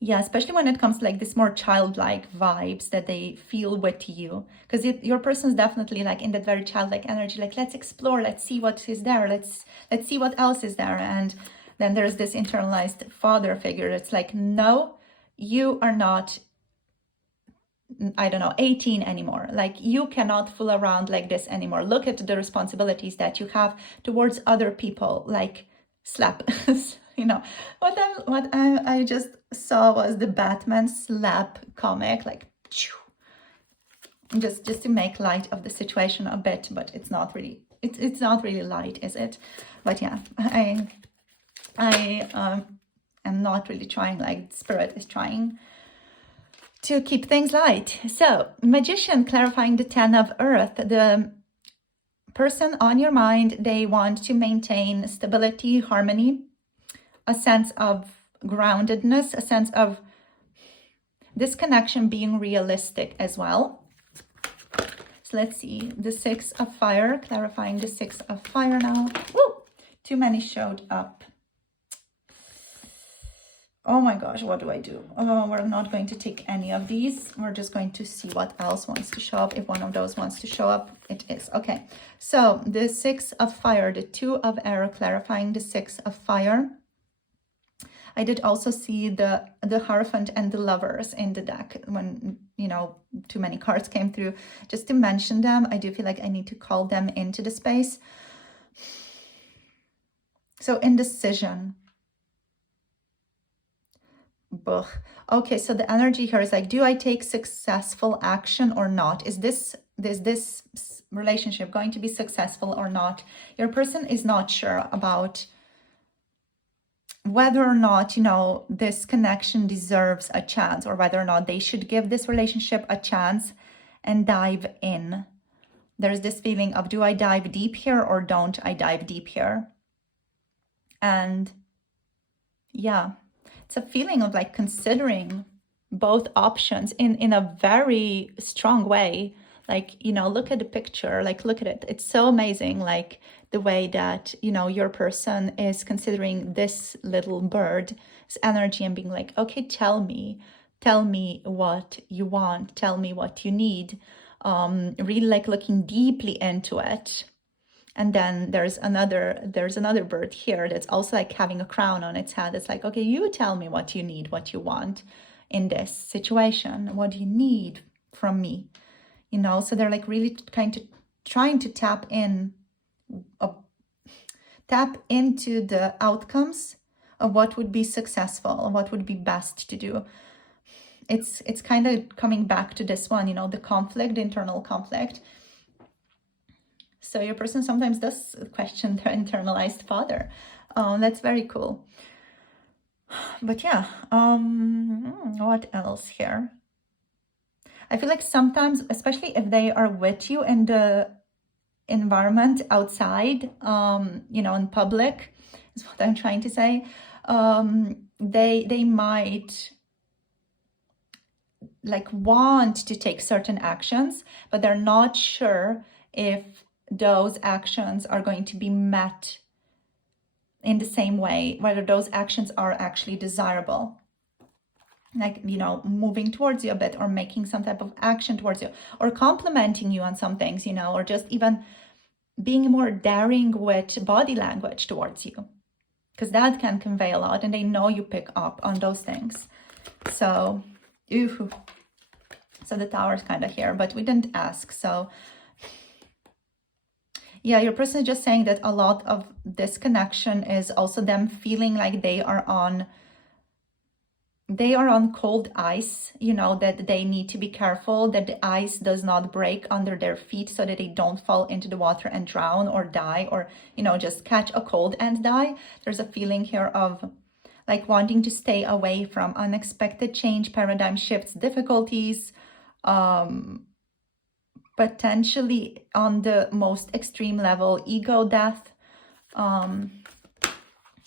Yeah, especially when it comes to like this more childlike vibes that they feel with you, because your person is definitely like in that very childlike energy, like, let's explore, let's see what is there, let's see what else is there. And then there's this internalized father figure that's like, no, you are not, I don't know, 18 anymore. Like, you cannot fool around like this anymore. Look at the responsibilities that you have towards other people. Like, slap. What I just saw was the Batman slap comic, like, just to make light of the situation a bit, but it's not really, it's not really light, is it? But yeah, I am not really trying, like Spirit is trying to keep things light. So, Magician, clarifying the 10 of Earth. The person on your mind, they want to maintain stability, harmony, a sense of groundedness, a sense of this connection being realistic as well. So let's see, the 6 of Fire, clarifying the 6 of Fire now. Woo! Too many showed up. Oh my gosh, what do I do? Oh, we're not going to take any of these. We're just going to see what else wants to show up. If one of those wants to show up, it is. Okay, so the 6 of Fire, the 2 of Air, clarifying the 6 of Fire. I did also see the Hierophant and the Lovers in the deck when, too many cards came through. Just to mention them, I do feel like I need to call them into the space. So, indecision. Ugh. Okay, so the energy here is like, do I take successful action or not? Is this relationship going to be successful or not? Your person is not sure about whether or not, this connection deserves a chance, or whether or not they should give this relationship a chance and dive in. There's this feeling of, do I dive deep here or don't I dive deep here? And yeah, it's a feeling of like considering both options in a very strong way. Like, look at the picture, like, look at it. It's so amazing, like the way that, your person is considering this little bird's energy and being like, okay, tell me what you want, tell me what you need. Really like looking deeply into it. And then there's another bird here that's also like having a crown on its head. It's like, okay, you tell me what you need, what you want in this situation. What do you need from me? So they're like really trying to tap into the outcomes of what would be successful, what would be best to do. It's kind of coming back to this one, the conflict, the internal conflict. So your person sometimes does question their internalized father. That's very cool. But yeah, what else here? I feel like sometimes, especially if they are with you in the environment outside, you know, in public, is what I'm trying to say. They might like want to take certain actions, but they're not sure if those actions are going to be met in the same way, whether those actions are actually desirable. Like, you know, moving towards you a bit, or making some type of action towards you, or complimenting you on some things, you know, or just even being more daring with body language towards you, because that can convey a lot, and they know you pick up on those things. So, ooh. So the Tower is kind of here, but we didn't ask. So yeah, your person is just saying that a lot of this connection is also them feeling like they are on cold ice, you know, that they need to be careful that the ice does not break under their feet, so that they don't fall into the water and drown or die, or, you know, just catch a cold and die. There's a feeling here of like wanting to stay away from unexpected change, paradigm shifts, difficulties, potentially on the most extreme level, ego death.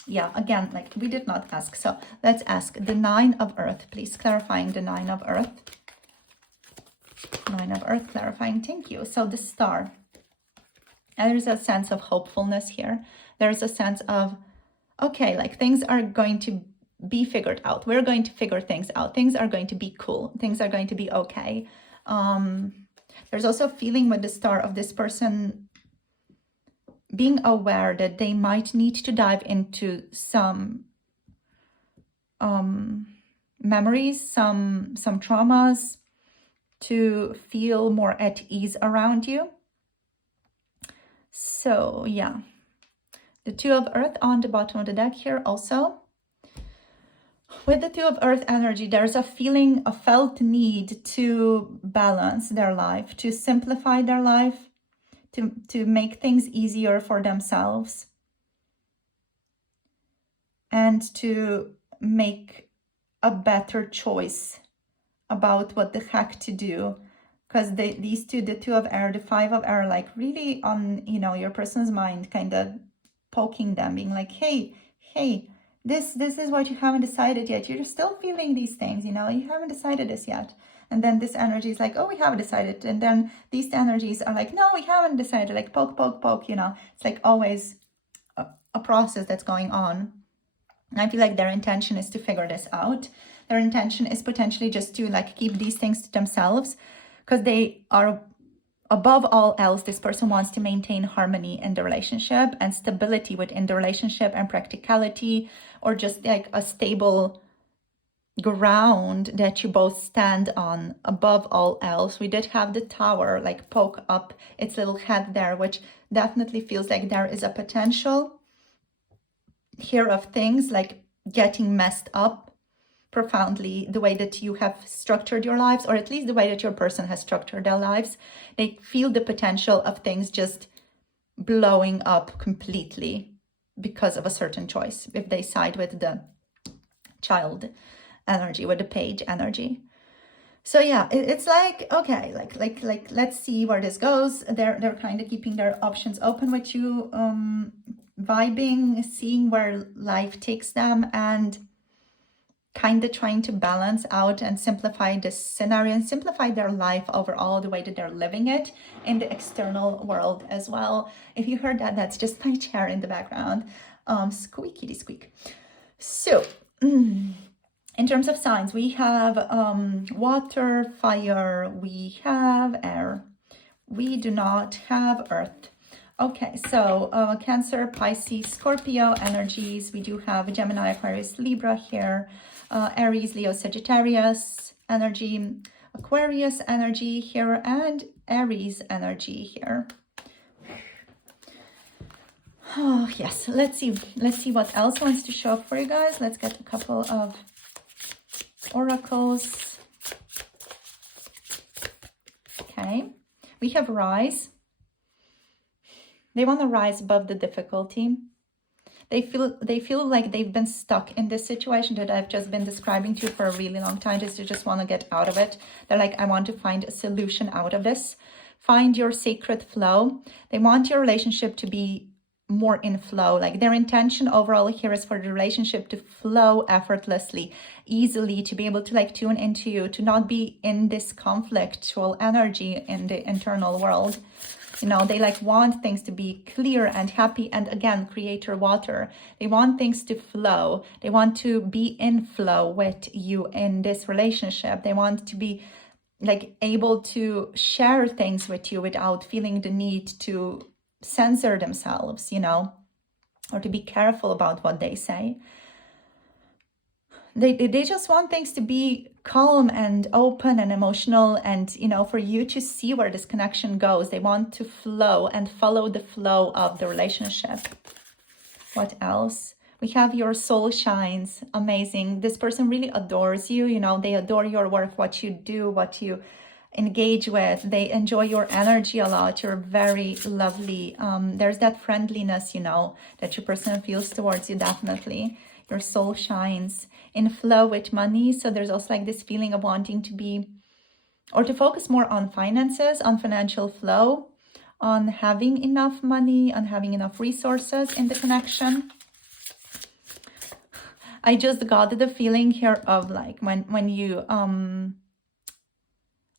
Yeah, again, like we did not ask. So let's ask the Nine of Earth, please, clarifying the Nine of Earth. Nine of Earth, clarifying, thank you. So the Star. And there's a sense of hopefulness here. There's a sense of, okay, like things are going to be figured out. We're going to figure things out. Things are going to be cool. Things are going to be okay. There's also a feeling with the Star of this person being aware that they might need to dive into some memories, some traumas, to feel more at ease around you. So yeah, the Two of Earth on the bottom of the deck here also. With the Two of Earth energy, there's a feeling, a felt need to balance their life, to simplify their life, to make things easier for themselves, and to make a better choice about what the heck to do. Because these two, the Two of Air, the Five of Air, like really on, you know, your person's mind, kind of poking them, being like, hey, this is what you haven't decided yet. You're still feeling these things, you know, you haven't decided this yet. And then this energy is like, oh, we haven't decided. And then these energies are like, no, we haven't decided, like poke, you know. It's like always a process that's going on. And I feel like their intention is to figure this out. Their intention is potentially just to like keep these things to themselves, because they are, above all else, this person wants to maintain harmony in the relationship and stability within the relationship and practicality, or just like a stable ground that you both stand on above all else. We did have the Tower like poke up its little head there, which definitely feels like there is a potential here of things like getting messed up profoundly, the way that you have structured your lives, or at least the way that your person has structured their lives. They feel the potential of things just blowing up completely because of a certain choice, if they side with the Child energy, with the Page energy. So yeah, it's like, okay, like let's see where this goes. They're kind of keeping their options open with you, vibing, seeing where life takes them, and kind of trying to balance out and simplify this scenario and simplify their life overall, the way that they're living it in the external world as well. If you heard that, that's just my chair in the background. Squeaky squeak. So in terms of signs, we have water, fire, we have air. We do not have earth. Okay, so Cancer, Pisces, Scorpio energies. We do have Gemini, Aquarius, Libra here. Aries, Leo, Sagittarius energy, Aquarius energy here, and Aries energy here. Oh yes, let's see what else wants to show up for you guys. Let's get a couple of oracles. Okay, we have rise. They want to rise above the difficulty. They feel like they've been stuck in this situation that I've just been describing to you for a really long time. They just want to get out of it. They're like, I want to find a solution out of this. Find your sacred flow. They want your relationship to be more in flow. Like their intention overall here is for the relationship to flow effortlessly, easily, to be able to like tune into you, to not be in this conflictual energy in the internal world. You know, they like want things to be clear and happy. And again, creator water. They want things to flow. They want to be in flow with you in this relationship. They want to be like able to share things with you without feeling the need to censor themselves, you know, or to be careful about what they say. They just want things to be calm and open and emotional, and, you know, for you to see where this connection goes. They want to flow and follow the flow of the relationship. What else? We have your soul shines. Amazing. This person really adores you. You know, they adore your work, what you do, what you engage with. They enjoy your energy a lot. You're very lovely. There's that friendliness, you know, that your person feels towards you, definitely. Your soul shines. In flow with money. So there's also like this feeling of wanting to be, or to focus more on finances, on financial flow, on having enough money, on having enough resources in the connection. I just got the feeling here of like when you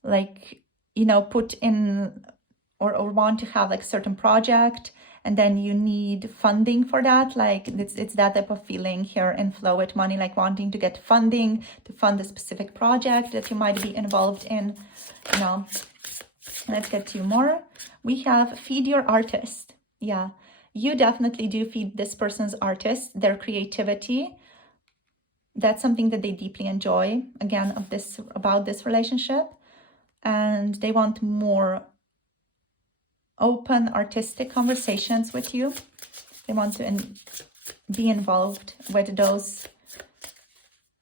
like, you know, put in or want to have like a certain project, and then you need funding for that. Like it's that type of feeling here in flow with money, like wanting to get funding to fund a specific project that you might be involved in, you know. Let's get to more. We have feed your artist. Yeah, you definitely do feed this person's artist, their creativity. That's something that they deeply enjoy, again, about this relationship. And they want more open artistic conversations with you. They want to be involved with those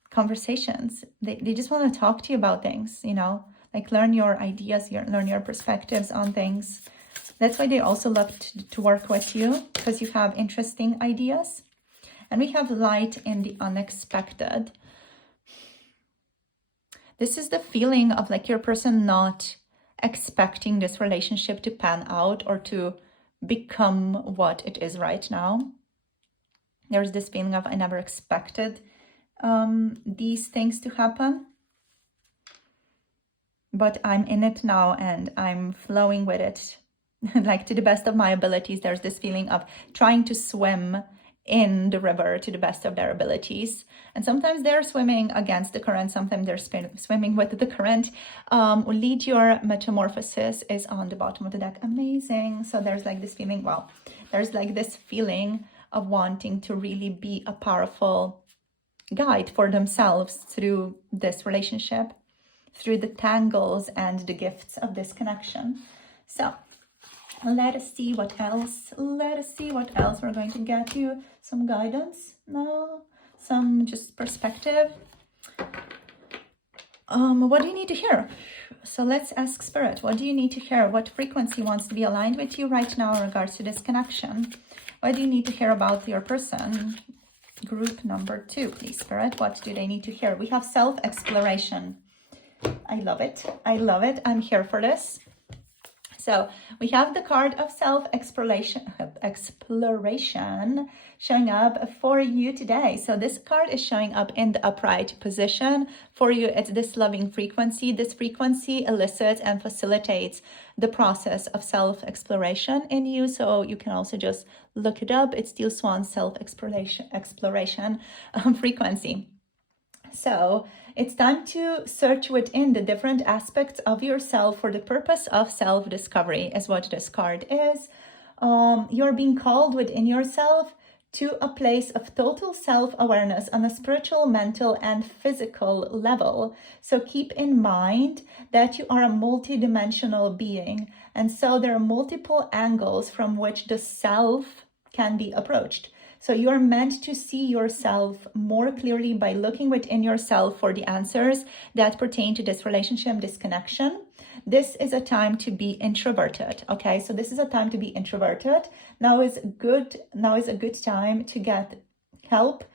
conversations. They just want to talk to you about things, you know, like learn your ideas, learn your perspectives on things. That's why they also love to work with you, because you have interesting ideas. And we have light in the unexpected. This is the feeling of like your person not expecting this relationship to pan out or to become what it is right now. There's this feeling of I never expected these things to happen, but I'm in it now and I'm flowing with it like to the best of my abilities. There's this feeling of trying to swim in the river to the best of their abilities. And sometimes they're swimming against the current, sometimes they're swimming with the current. Lead your metamorphosis is on the bottom of the deck. Amazing. So there's like this feeling, wow, there's like this feeling of wanting to really be a powerful guide for themselves through this relationship, through the tangles and the gifts of this connection. So let us see what else. Let us see what else. We're going to get you some guidance. No, some just perspective. What do you need to hear? So let's ask Spirit. What do you need to hear? What frequency wants to be aligned with you right now in regards to this connection? What do you need to hear about your person? Group number 2, please, Spirit. What do they need to hear? We have self-exploration. I love it. I love it. I'm here for this. So we have the card of self-exploration showing up for you today. So this card is showing up in the upright position for you. It's this loving frequency. This frequency elicits and facilitates the process of self-exploration in you. So you can also just look it up. It's Steel Swan self-exploration frequency. So it's time to search within the different aspects of yourself for the purpose of self-discovery, is what this card is. You're being called within yourself to a place of total self-awareness on a spiritual, mental, and physical level. So keep in mind that you are a multidimensional being. And so there are multiple angles from which the self can be approached. So you are meant to see yourself more clearly by looking within yourself for the answers that pertain to this relationship, this connection. This is a time to be introverted. Okay, so this is a time to be introverted. Now is a good time to get help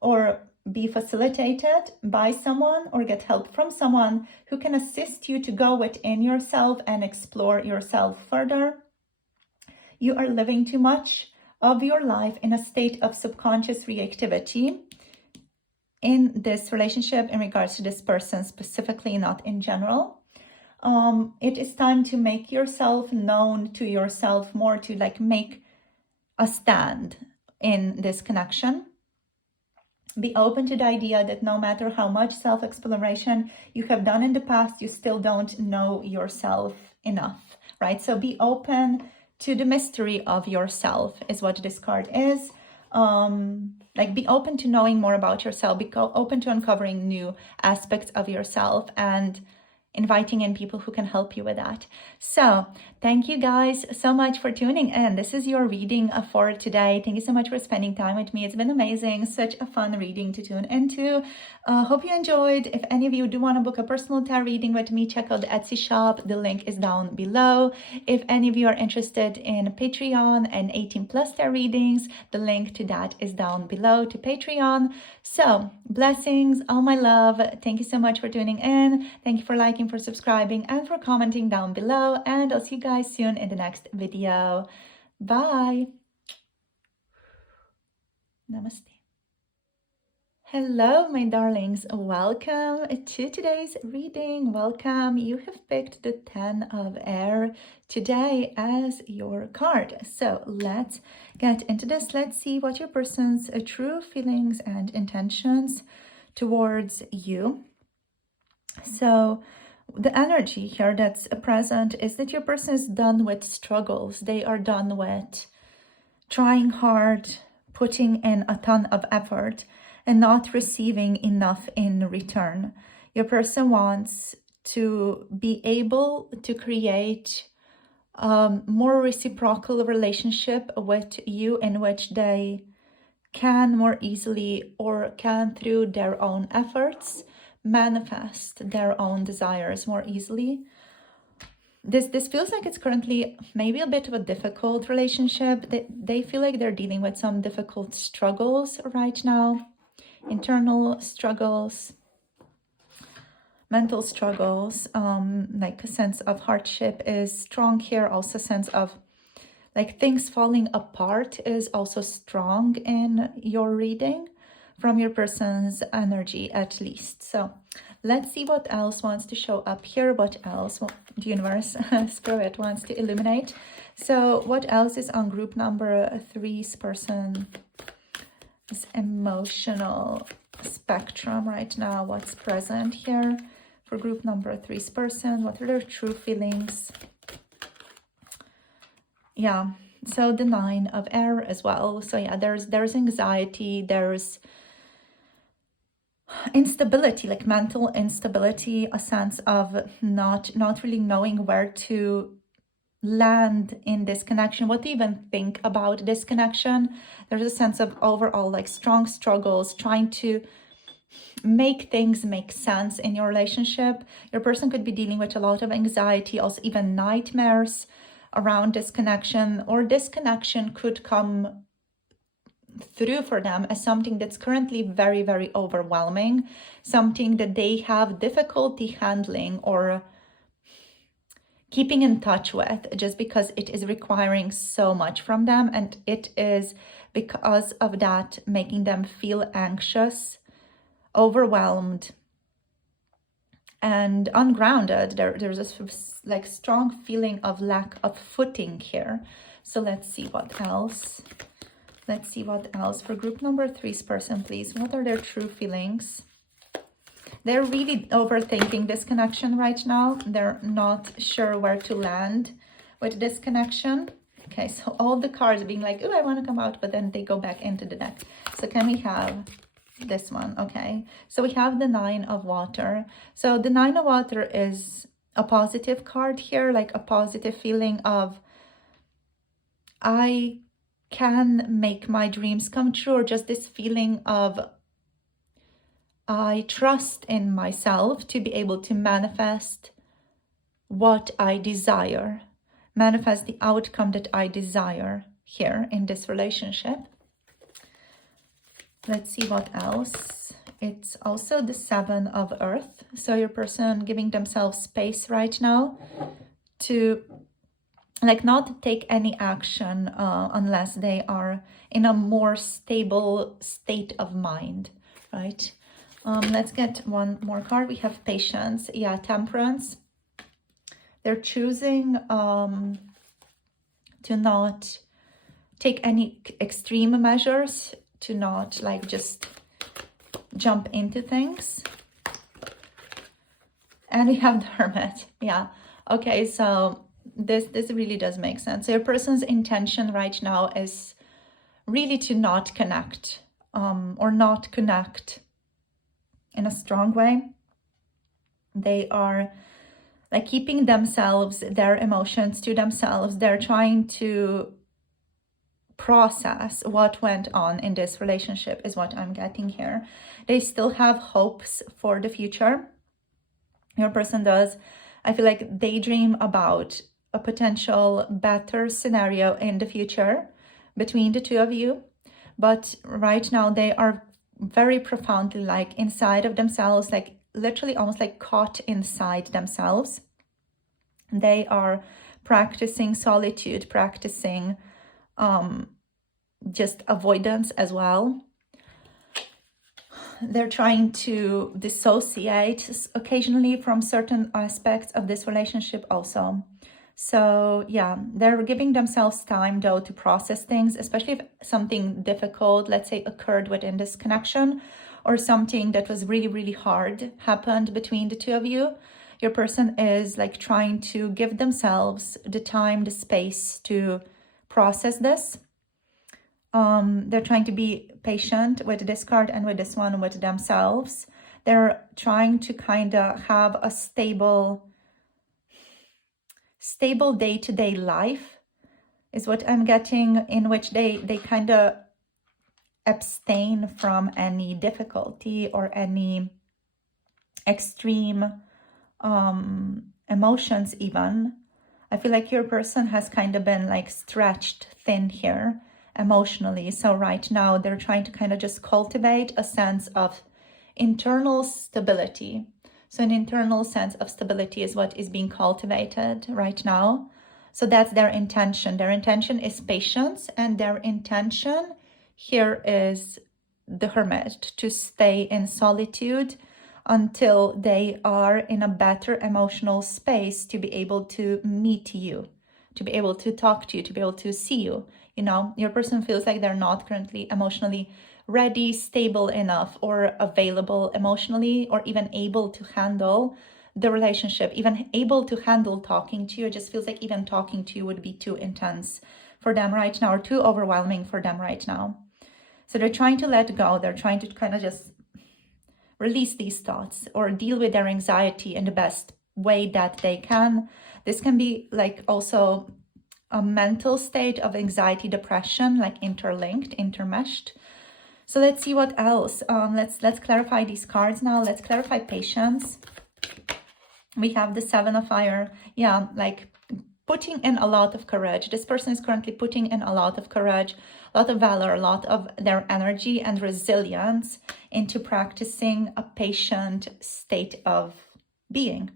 or be facilitated by someone or get help from someone who can assist you to go within yourself and explore yourself further. You are living too much of your life in a state of subconscious reactivity in this relationship in regards to this person specifically, not in general. It is time to make yourself known to yourself more, to like make a stand in this connection. Be open to the idea that no matter how much self-exploration you have done in the past, you still don't know yourself enough, right? So be open to the mystery of yourself is what this card is. Like be open to knowing more about yourself, be open to uncovering new aspects of yourself and inviting in people who can help you with that. So thank you guys so much for tuning in. This is your reading for today. Thank you so much for spending time with me. It's been amazing. Such a fun reading to tune into. Hope you enjoyed. If any of you do want to book a personal tarot reading with me, check out the Etsy shop. The link is down below. If any of you are interested in Patreon and 18+ tarot readings, the link to that is down below to Patreon. So blessings, all my love. Thank you so much for tuning in. Thank you for liking, for subscribing, and for commenting down below. And I'll see you guys soon in the next video. Bye. Namaste. Hello, my darlings. Welcome to today's reading. Welcome. You have picked the 10 of Air today as your card. So let's get into this. Let's see what your person's true feelings and intentions towards you. So the energy here that's present is that your person is done with struggles. They are done with trying hard, putting in a ton of effort, and not receiving enough in return. Your person wants to be able to create a more reciprocal relationship with you in which they can more easily or can through their own efforts manifest their own desires more easily. This feels like it's currently maybe a bit of a difficult relationship. They feel like they're dealing with some difficult struggles right now. Internal struggles, mental struggles, like a sense of hardship is strong here. Also sense of like things falling apart is also strong in your reading from your person's energy at least. So let's see what else wants to show up here. What else the universe, spirit wants to illuminate. So what else is on group number 3's person? This emotional spectrum right now. What's present here for group number 3's person? What are their true feelings? Yeah, so the 9 of Air as well. So yeah, there's anxiety, there's instability, like mental instability, a sense of not really knowing where to land in this connection, what to even think about this connection. There's a sense of overall like strong struggles trying to make things make sense in your relationship. Your person could be dealing with a lot of anxiety, also even nightmares around this connection, or this connection could come through for them as something that's currently very, very overwhelming, something that they have difficulty handling or keeping in touch with, just because it is requiring so much from them, and it is because of that making them feel anxious, overwhelmed, and ungrounded. There's this like strong feeling of lack of footing here. So let's see what else. Let's see what else for group number 3's person, please. What are their true feelings? They're really overthinking this connection right now. They're not sure where to land with this connection. Okay, so all the cards being like, oh, I want to come out, but then they go back into the deck. So can we have this one? Okay, so we have the 9 of Water. So the 9 of Water is a positive card here, like a positive feeling of, I can make my dreams come true, or just this feeling of I trust in myself to be able to manifest what I desire, manifest the outcome that I desire here in this relationship. Let's see what else. It's also the 7 of Earth. So your person giving themselves space right now to like not take any action unless they are in a more stable state of mind, right? Let's get one more card. We have patience. Yeah, temperance. They're choosing to not take any extreme measures, to not like just jump into things. And we have the Hermit. Yeah. Okay, so this really does make sense. So your person's intention right now is really to not connect, or not connect in a strong way. They are like keeping themselves, their emotions to themselves. They're trying to process what went on in this relationship is what I'm getting here. They still have hopes for the future. Your person does. I feel like they dream about a potential better scenario in the future between the two of you. But right now they are very profoundly like inside of themselves, like literally almost like caught inside themselves. They are practicing solitude, practicing just avoidance as well. They're trying to dissociate occasionally from certain aspects of this relationship also. So yeah, they're giving themselves time though to process things, especially if something difficult, let's say, occurred within this connection, or something that was really, really hard happened between the two of you. Your person is like trying to give themselves the time, the space to process this. They're trying to be patient with this card and with this one, with themselves. They're trying to kind of have a stable day-to-day life is what I'm getting, in which they kind of abstain from any difficulty or any extreme emotions even. I feel like your person has kind of been like stretched thin here emotionally. So right now they're trying to kind of just cultivate a sense of internal stability. So an internal sense of stability is what is being cultivated right now. So that's their intention. Their intention is patience, and their intention here is the Hermit, to stay in solitude until they are in a better emotional space to be able to meet you, to be able to talk to you, to be able to see you. You know, your person feels like they're not currently emotionally ready, stable enough, or available emotionally, or even able to handle the relationship, even able to handle talking to you. It just feels like even talking to you would be too intense for them right now, or too overwhelming for them right now. So they're trying to let go. They're trying to kind of just release these thoughts or deal with their anxiety in the best way that they can. This can be like also a mental state of anxiety, depression, like interlinked, intermeshed. So let's see what else. Let's clarify these cards now. Let's clarify patience. We have the 7 of Fire. Yeah, like putting in a lot of courage. This person is currently putting in a lot of courage, a lot of valor, a lot of their energy and resilience into practicing a patient state of being.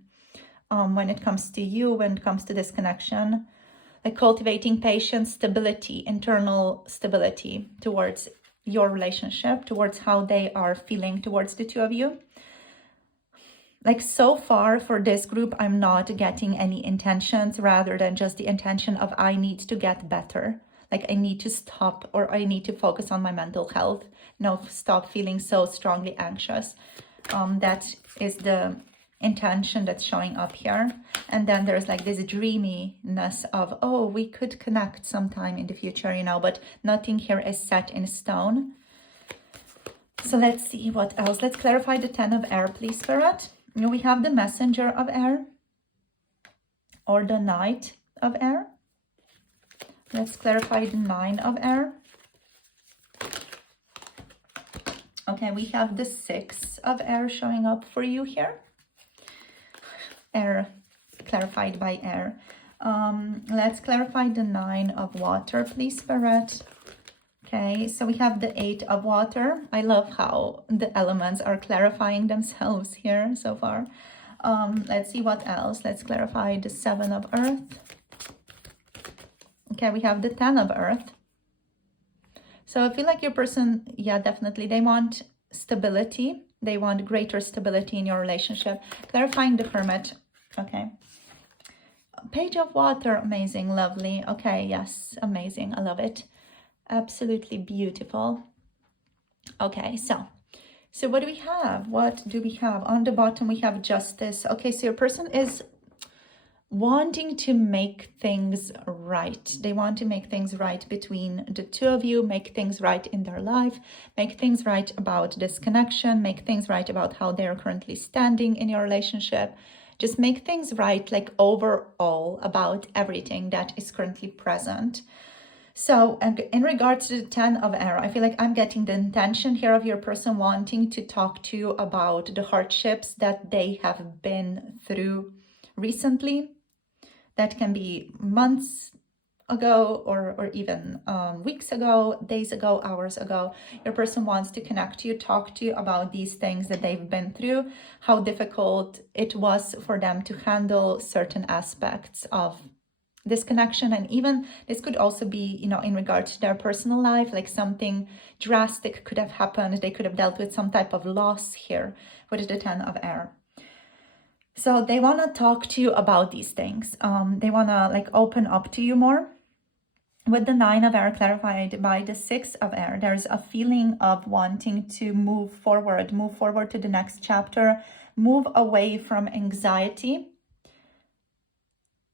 When it comes to you, when it comes to this connection, like cultivating patience, stability, internal stability towards your relationship, towards how they are feeling towards the two of you. Like so far for this group, I'm not getting any intentions rather than just the intention of I need to get better. Like I need to stop, or I need to focus on my mental health. No, stop feeling so strongly anxious. That is the intention that's showing up here. And then there's like this dreaminess of, oh, we could connect sometime in the future, you know, but nothing here is set in stone. So let's see what else. Let's clarify the 10 of Air, please, Spirit. We have the Messenger of Air, or the Knight of Air. Let's clarify the 9 of air. Okay, we have the 6 of air showing up for you here. Air, clarified by air. Let's clarify the 9 of water, please, Spirit. Okay, so we have the 8 of water. I love how the elements are clarifying themselves here so far. Let's see what else. Let's clarify the 7 of earth. Okay, we have the 10 of earth. So I feel like your person, yeah, definitely, they want stability. They want greater stability in your relationship. Clarifying the hermit. Okay. Page of water, amazing, lovely. Okay, yes, amazing. I love it. Absolutely beautiful. Okay, so what do we have? What do we have? On the bottom, we have justice. Okay, so your person is wanting to make things right. They want to make things right between the two of you, make things right in their life, make things right about this connection, make things right about how they're currently standing in your relationship. Just make things right, like overall, about everything that is currently present. So in regards to the 10 of air, I feel like I'm getting the intention here of your person wanting to talk to you about the hardships that they have been through recently. That can be months ago or even weeks ago, days ago, hours ago. Your person wants to connect to you, talk to you about these things that they've been through, how difficult it was for them to handle certain aspects of this connection. And even this could also be, you know, in regards to their personal life, like something drastic could have happened. They could have dealt with some type of loss here with the 10 of air. So they want to talk to you about these things. They want to like open up to you more. With the 9 of air clarified by the 6 of air, there's a feeling of wanting to move forward to the next chapter, move away from anxiety,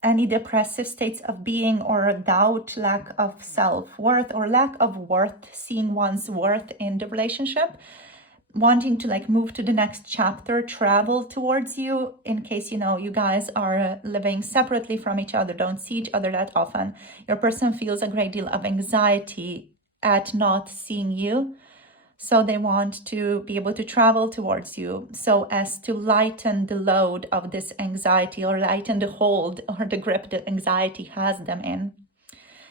any depressive states of being or doubt, lack of self-worth or lack of worth, seeing one's worth in the relationship, wanting to like move to the next chapter, travel towards you, in case, you know, you guys are living separately from each other, don't see each other that often. Your person feels a great deal of anxiety at not seeing you. So they want to be able to travel towards you so as to lighten the load of this anxiety or lighten the hold or the grip that anxiety has them in.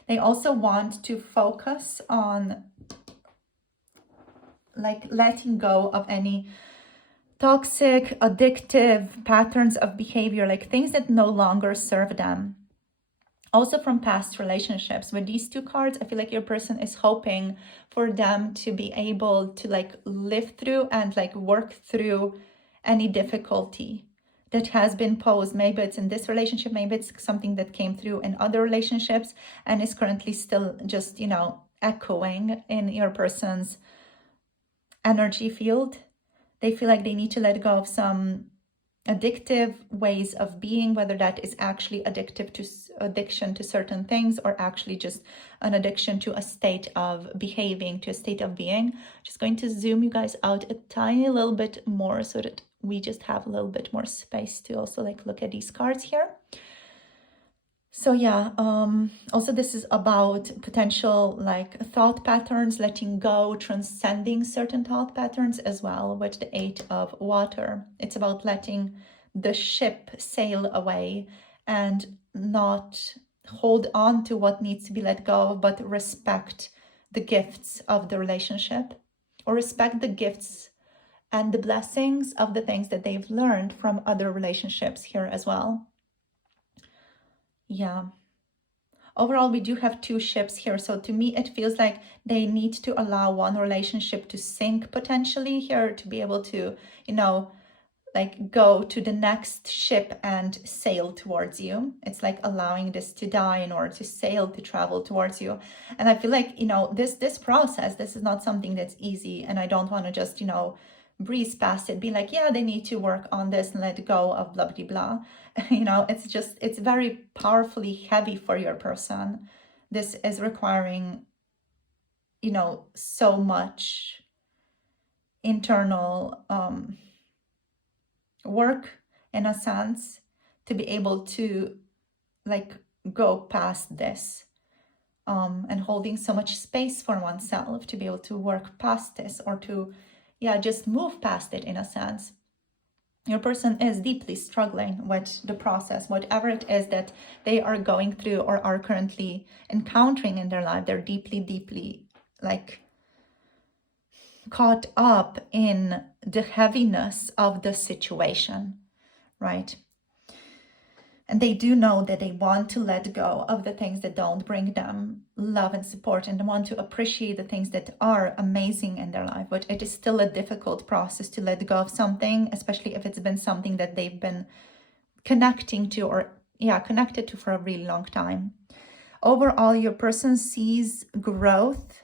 They also want to focus on like letting go of any toxic, addictive patterns of behavior, like things that no longer serve them. Also from past relationships. With these 2 cards, I feel like your person is hoping for them to be able to like live through and like work through any difficulty that has been posed. Maybe it's in this relationship, maybe it's something that came through in other relationships and is currently still just, you know, echoing in your person's energy field. They feel like they need to let go of some addictive ways of being, whether that is actually addiction to certain things or actually just an addiction to a state of behaving, to a state of being. Just going to zoom you guys out a tiny little bit more so that we just have a little bit more space to also like look at these cards here. So yeah, also this is about potential like thought patterns, letting go, transcending certain thought patterns as well with the 8 of water. It's about letting the ship sail away and not hold on to what needs to be let go of, but respect the gifts of the relationship or respect the gifts and the blessings of the things that they've learned from other relationships here as well. Yeah. Overall, we do have 2 ships here. So to me, it feels like they need to allow one relationship to sink potentially here to be able to, you know, like go to the next ship and sail towards you. It's like allowing this to die in order to sail, to travel towards you. And I feel like, you know, this process, this is not something that's easy. And I don't want to just, you know, breeze past it, be like, yeah, they need to work on this and let go of blah, blah, blah. You know, it's just, it's very powerfully heavy for your person. This is requiring, you know, so much internal work in a sense to be able to like go past this. and holding so much space for oneself to be able to work past this, or to, just move past it in a sense. Your person is deeply struggling with the process, whatever it is that they are going through or are currently encountering in their life. They're deeply, deeply like caught up in the heaviness of the situation, right? And they do know that they want to let go of the things that don't bring them love and support, and they want to appreciate the things that are amazing in their life. But it is still a difficult process to let go of something, especially if it's been something that they've been connecting to, or connected to for a really long time. Overall, your person sees growth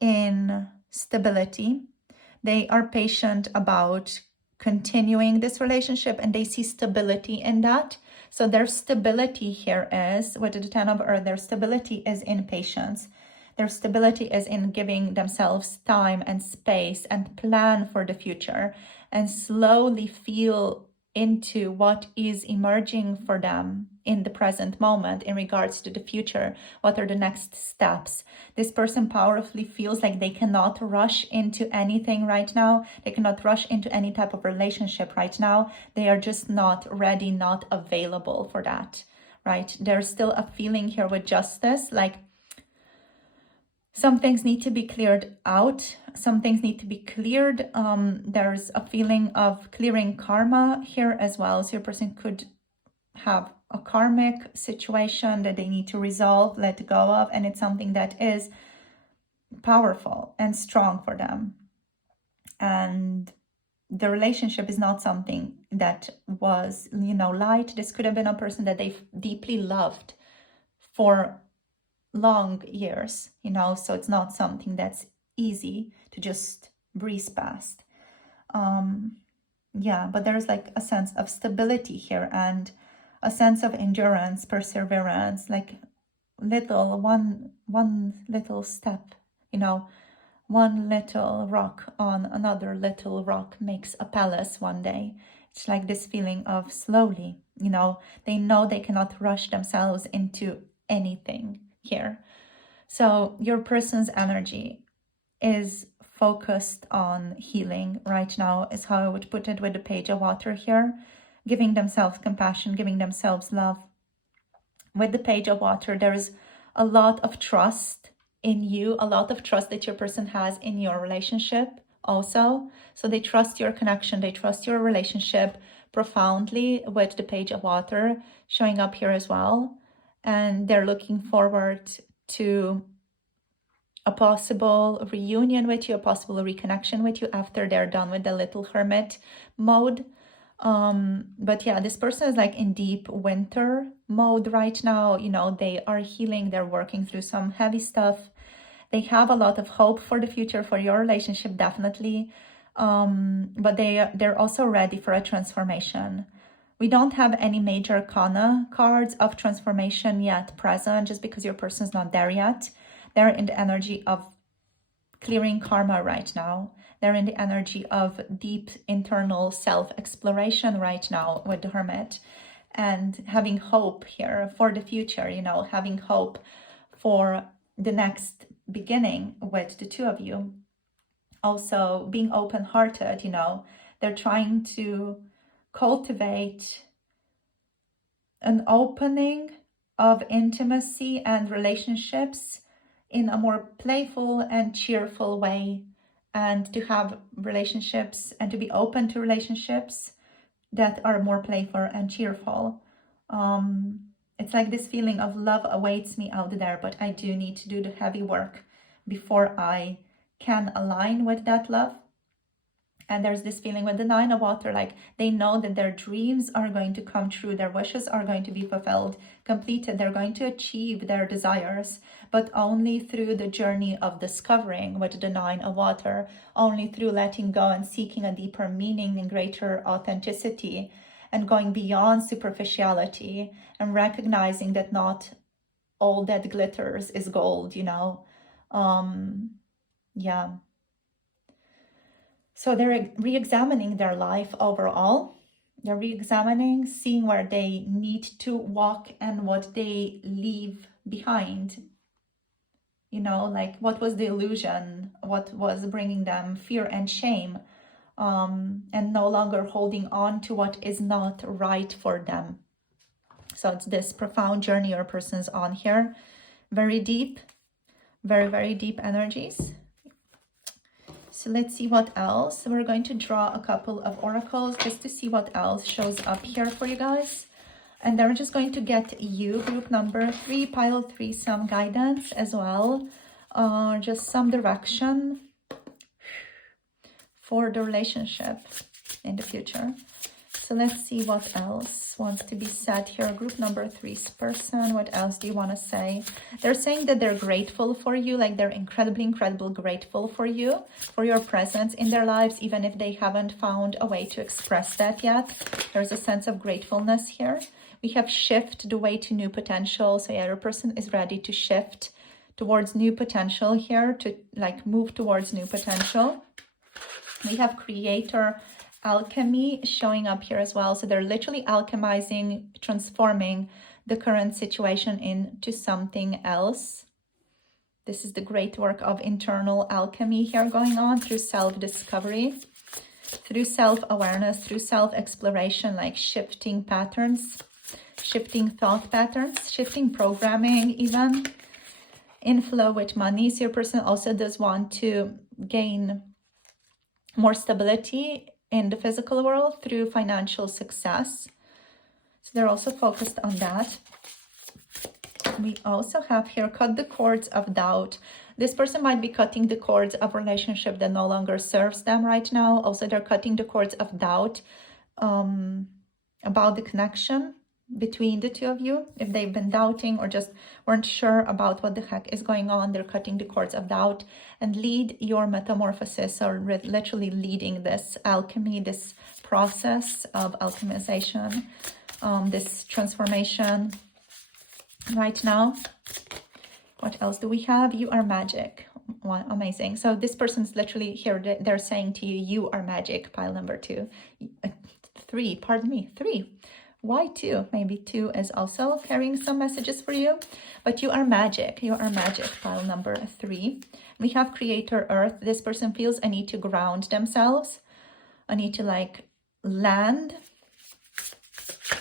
in stability. They are patient about continuing this relationship, and they see stability in that. So their stability here is, with the 10 of Earth, their stability is in patience. Their stability is in giving themselves time and space and plan for the future, and slowly feel into what is emerging for them in the present moment in regards to the future. What are the next steps? This person powerfully feels like they cannot rush into anything right now. They cannot rush into any type of relationship right now. They are just not ready, not available for that, right? There's still a feeling here with justice, like some things need to be cleared out. Some things need to be cleared. There's a feeling of clearing karma here as well. So your person could have a karmic situation that they need to resolve, let go of, and it's something that is powerful and strong for them. And the relationship is not something that was, light. This could have been a person that they've deeply loved for long years, so it's not something that's easy to just breeze past. But there's like a sense of stability here, and a sense of endurance, perseverance, like one little step, one little rock on another little rock makes a palace one day. It's like this feeling of slowly, they know they cannot rush themselves into anything here. So your person's energy is focused on healing right now, is how I would put it with the Page of Water here, giving themselves compassion, giving themselves love. With the Page of Water, there is a lot of trust in you, a lot of trust that your person has in your relationship also. So they trust your connection, they trust your relationship profoundly, with the Page of Water showing up here as well. And they're looking forward to a possible reunion with you, a possible reconnection with you after they're done with the little hermit mode. But this person is like in deep winter mode right now. They are healing, they're working through some heavy stuff. They have a lot of hope for the future, for your relationship, definitely. But they're also ready for a transformation. We don't have any major arcana cards of transformation yet present, just because your person's not there yet. They're in the energy of clearing karma right now. They're in the energy of deep internal self-exploration right now with the Hermit, and having hope here for the future, having hope for the next beginning with the two of you. Also being open-hearted, they're trying to cultivate an opening of intimacy and relationships in a more playful and cheerful way, and to have relationships and to be open to relationships that are more playful and cheerful. It's like this feeling of love awaits me out there, but I do need to do the heavy work before I can align with that love. And there's this feeling with the Nine of Water, like they know that their dreams are going to come true, their wishes are going to be fulfilled, completed, they're going to achieve their desires, but only through the journey of discovering with the Nine of Water, only through letting go and seeking a deeper meaning and greater authenticity, and going beyond superficiality and recognizing that not all that glitters is gold, So they're re-examining their life overall. They're re-examining, seeing where they need to walk and what they leave behind. you know, like what was the illusion, what was bringing them fear and shame, and no longer holding on to what is not right for them. So it's this profound journey your person's on here. Very deep, very, very deep energies. So let's see what else. We're going to draw a couple of oracles just to see what else shows up here for you guys. And then we're just going to get you, group number 3, pile 3, some guidance as well. Just some direction for the relationship in the future. So let's see what else wants to be said here. Group number 3's person, what else do you want to say? They're saying that they're grateful for you, like they're incredibly grateful for you, for your presence in their lives, even if they haven't found a way to express that yet. There's a sense of gratefulness here. We have shift the way to new potential. So yeah, your person is ready to shift towards new potential here, to like move towards new potential. We have creator alchemy showing up here as well. So they're literally alchemizing, transforming the current situation into something else. This is the great work of internal alchemy here going on through self-discovery, through self-awareness, through self-exploration, like shifting patterns, shifting thought patterns, shifting programming even, in flow with money. So your person also does want to gain more stability in the physical world through financial success. So they're also focused on that. We also have here, cut the cords of doubt. This person might be cutting the cords of relationship that no longer serves them right now. Also, they're cutting the cords of doubt about the connection between the two of you. If they've been doubting or just weren't sure about what the heck is going on, they're cutting the cords of doubt and lead your metamorphosis, or literally leading this alchemy, this process of alchemization, this transformation right now. What else do we have? You are magic. Wow, amazing. So this person's literally here, they're saying to you, you are magic, pile number 2. 3, pardon me, 3. Why 2? Maybe 2 is also carrying some messages for you, but you are magic. You are magic, pile number 3. We have creator earth. This person feels a need to ground themselves, a need to like land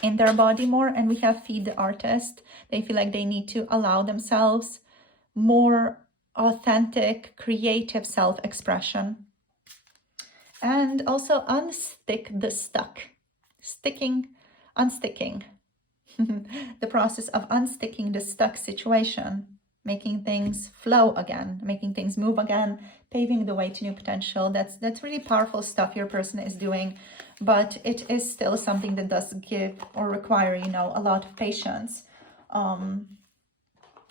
in their body more. And we have feed the artist. They feel like they need to allow themselves more authentic, creative self-expression. And also unstick the stuck. Unsticking. The process of unsticking the stuck situation, making things flow again, making things move again, paving the way to new potential. That's really powerful stuff your person is doing, but it is still something that does give or require, you know, a lot of patience,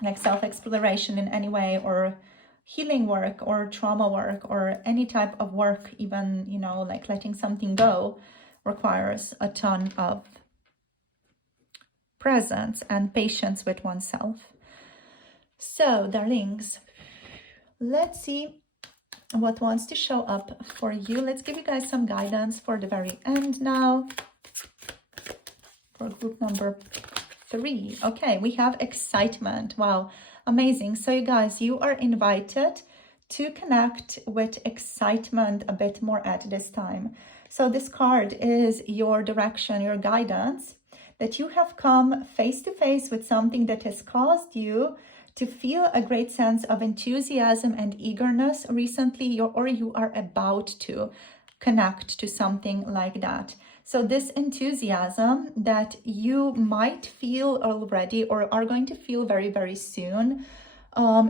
like self-exploration in any way, or healing work, or trauma work, or any type of work, even, you know, like letting something go requires a ton of presence and patience with oneself. So, darlings, let's see what wants to show up for you. Let's give you guys some guidance for the very end now. For group number 3. Okay, we have excitement. Wow, amazing. So you guys, you are invited to connect with excitement a bit more at this time. So this card is your direction, your guidance, that you have come face to face with something that has caused you to feel a great sense of enthusiasm and eagerness recently, or you are about to connect to something like that. So this enthusiasm that you might feel already, or are going to feel very, very soon,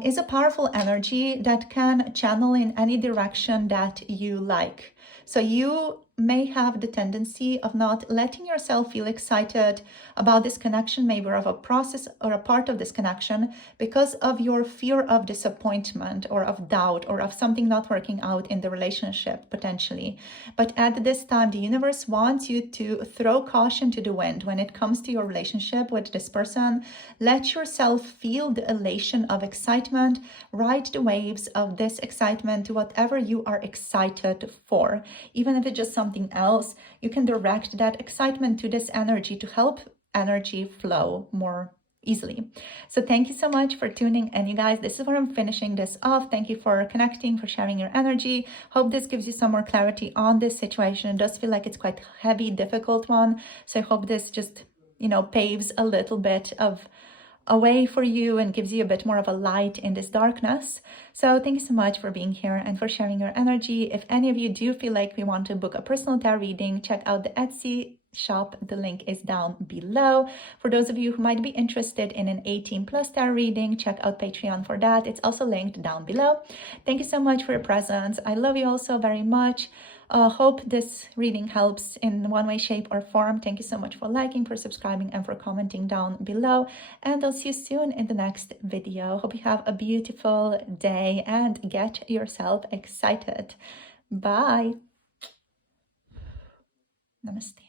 is a powerful energy that can channel in any direction that you like. So you may have the tendency of not letting yourself feel excited about this connection, maybe of a process or a part of this connection, because of your fear of disappointment or of doubt or of something not working out in the relationship potentially. But at this time, the universe wants you to throw caution to the wind when it comes to your relationship with this person. Let yourself feel the elation of excitement, ride the waves of this excitement to whatever you are excited for. Even if it's just something else, you can direct that excitement to this energy to help energy flow more easily. So thank you so much for tuning in, you guys. This is where I'm finishing this off. Thank you for connecting, for sharing your energy. Hope this gives you some more clarity on this situation. It does feel like it's quite heavy, difficult one. So I hope this just, paves a little bit of a way for you and gives you a bit more of a light in this darkness. So thank you so much for being here and for sharing your energy. If any of you do feel like we want to book a personal tarot reading, check out the Etsy shop. The link is down below. For those of you who might be interested in an 18+ tarot reading, check out Patreon for that. It's also linked down below. Thank you so much for your presence. I love you all so very much. Hope this reading helps in one way, shape, or form. Thank you so much for liking, for subscribing, and for commenting down below. And I'll see you soon in the next video. Hope you have a beautiful day and get yourself excited. Bye. Namaste.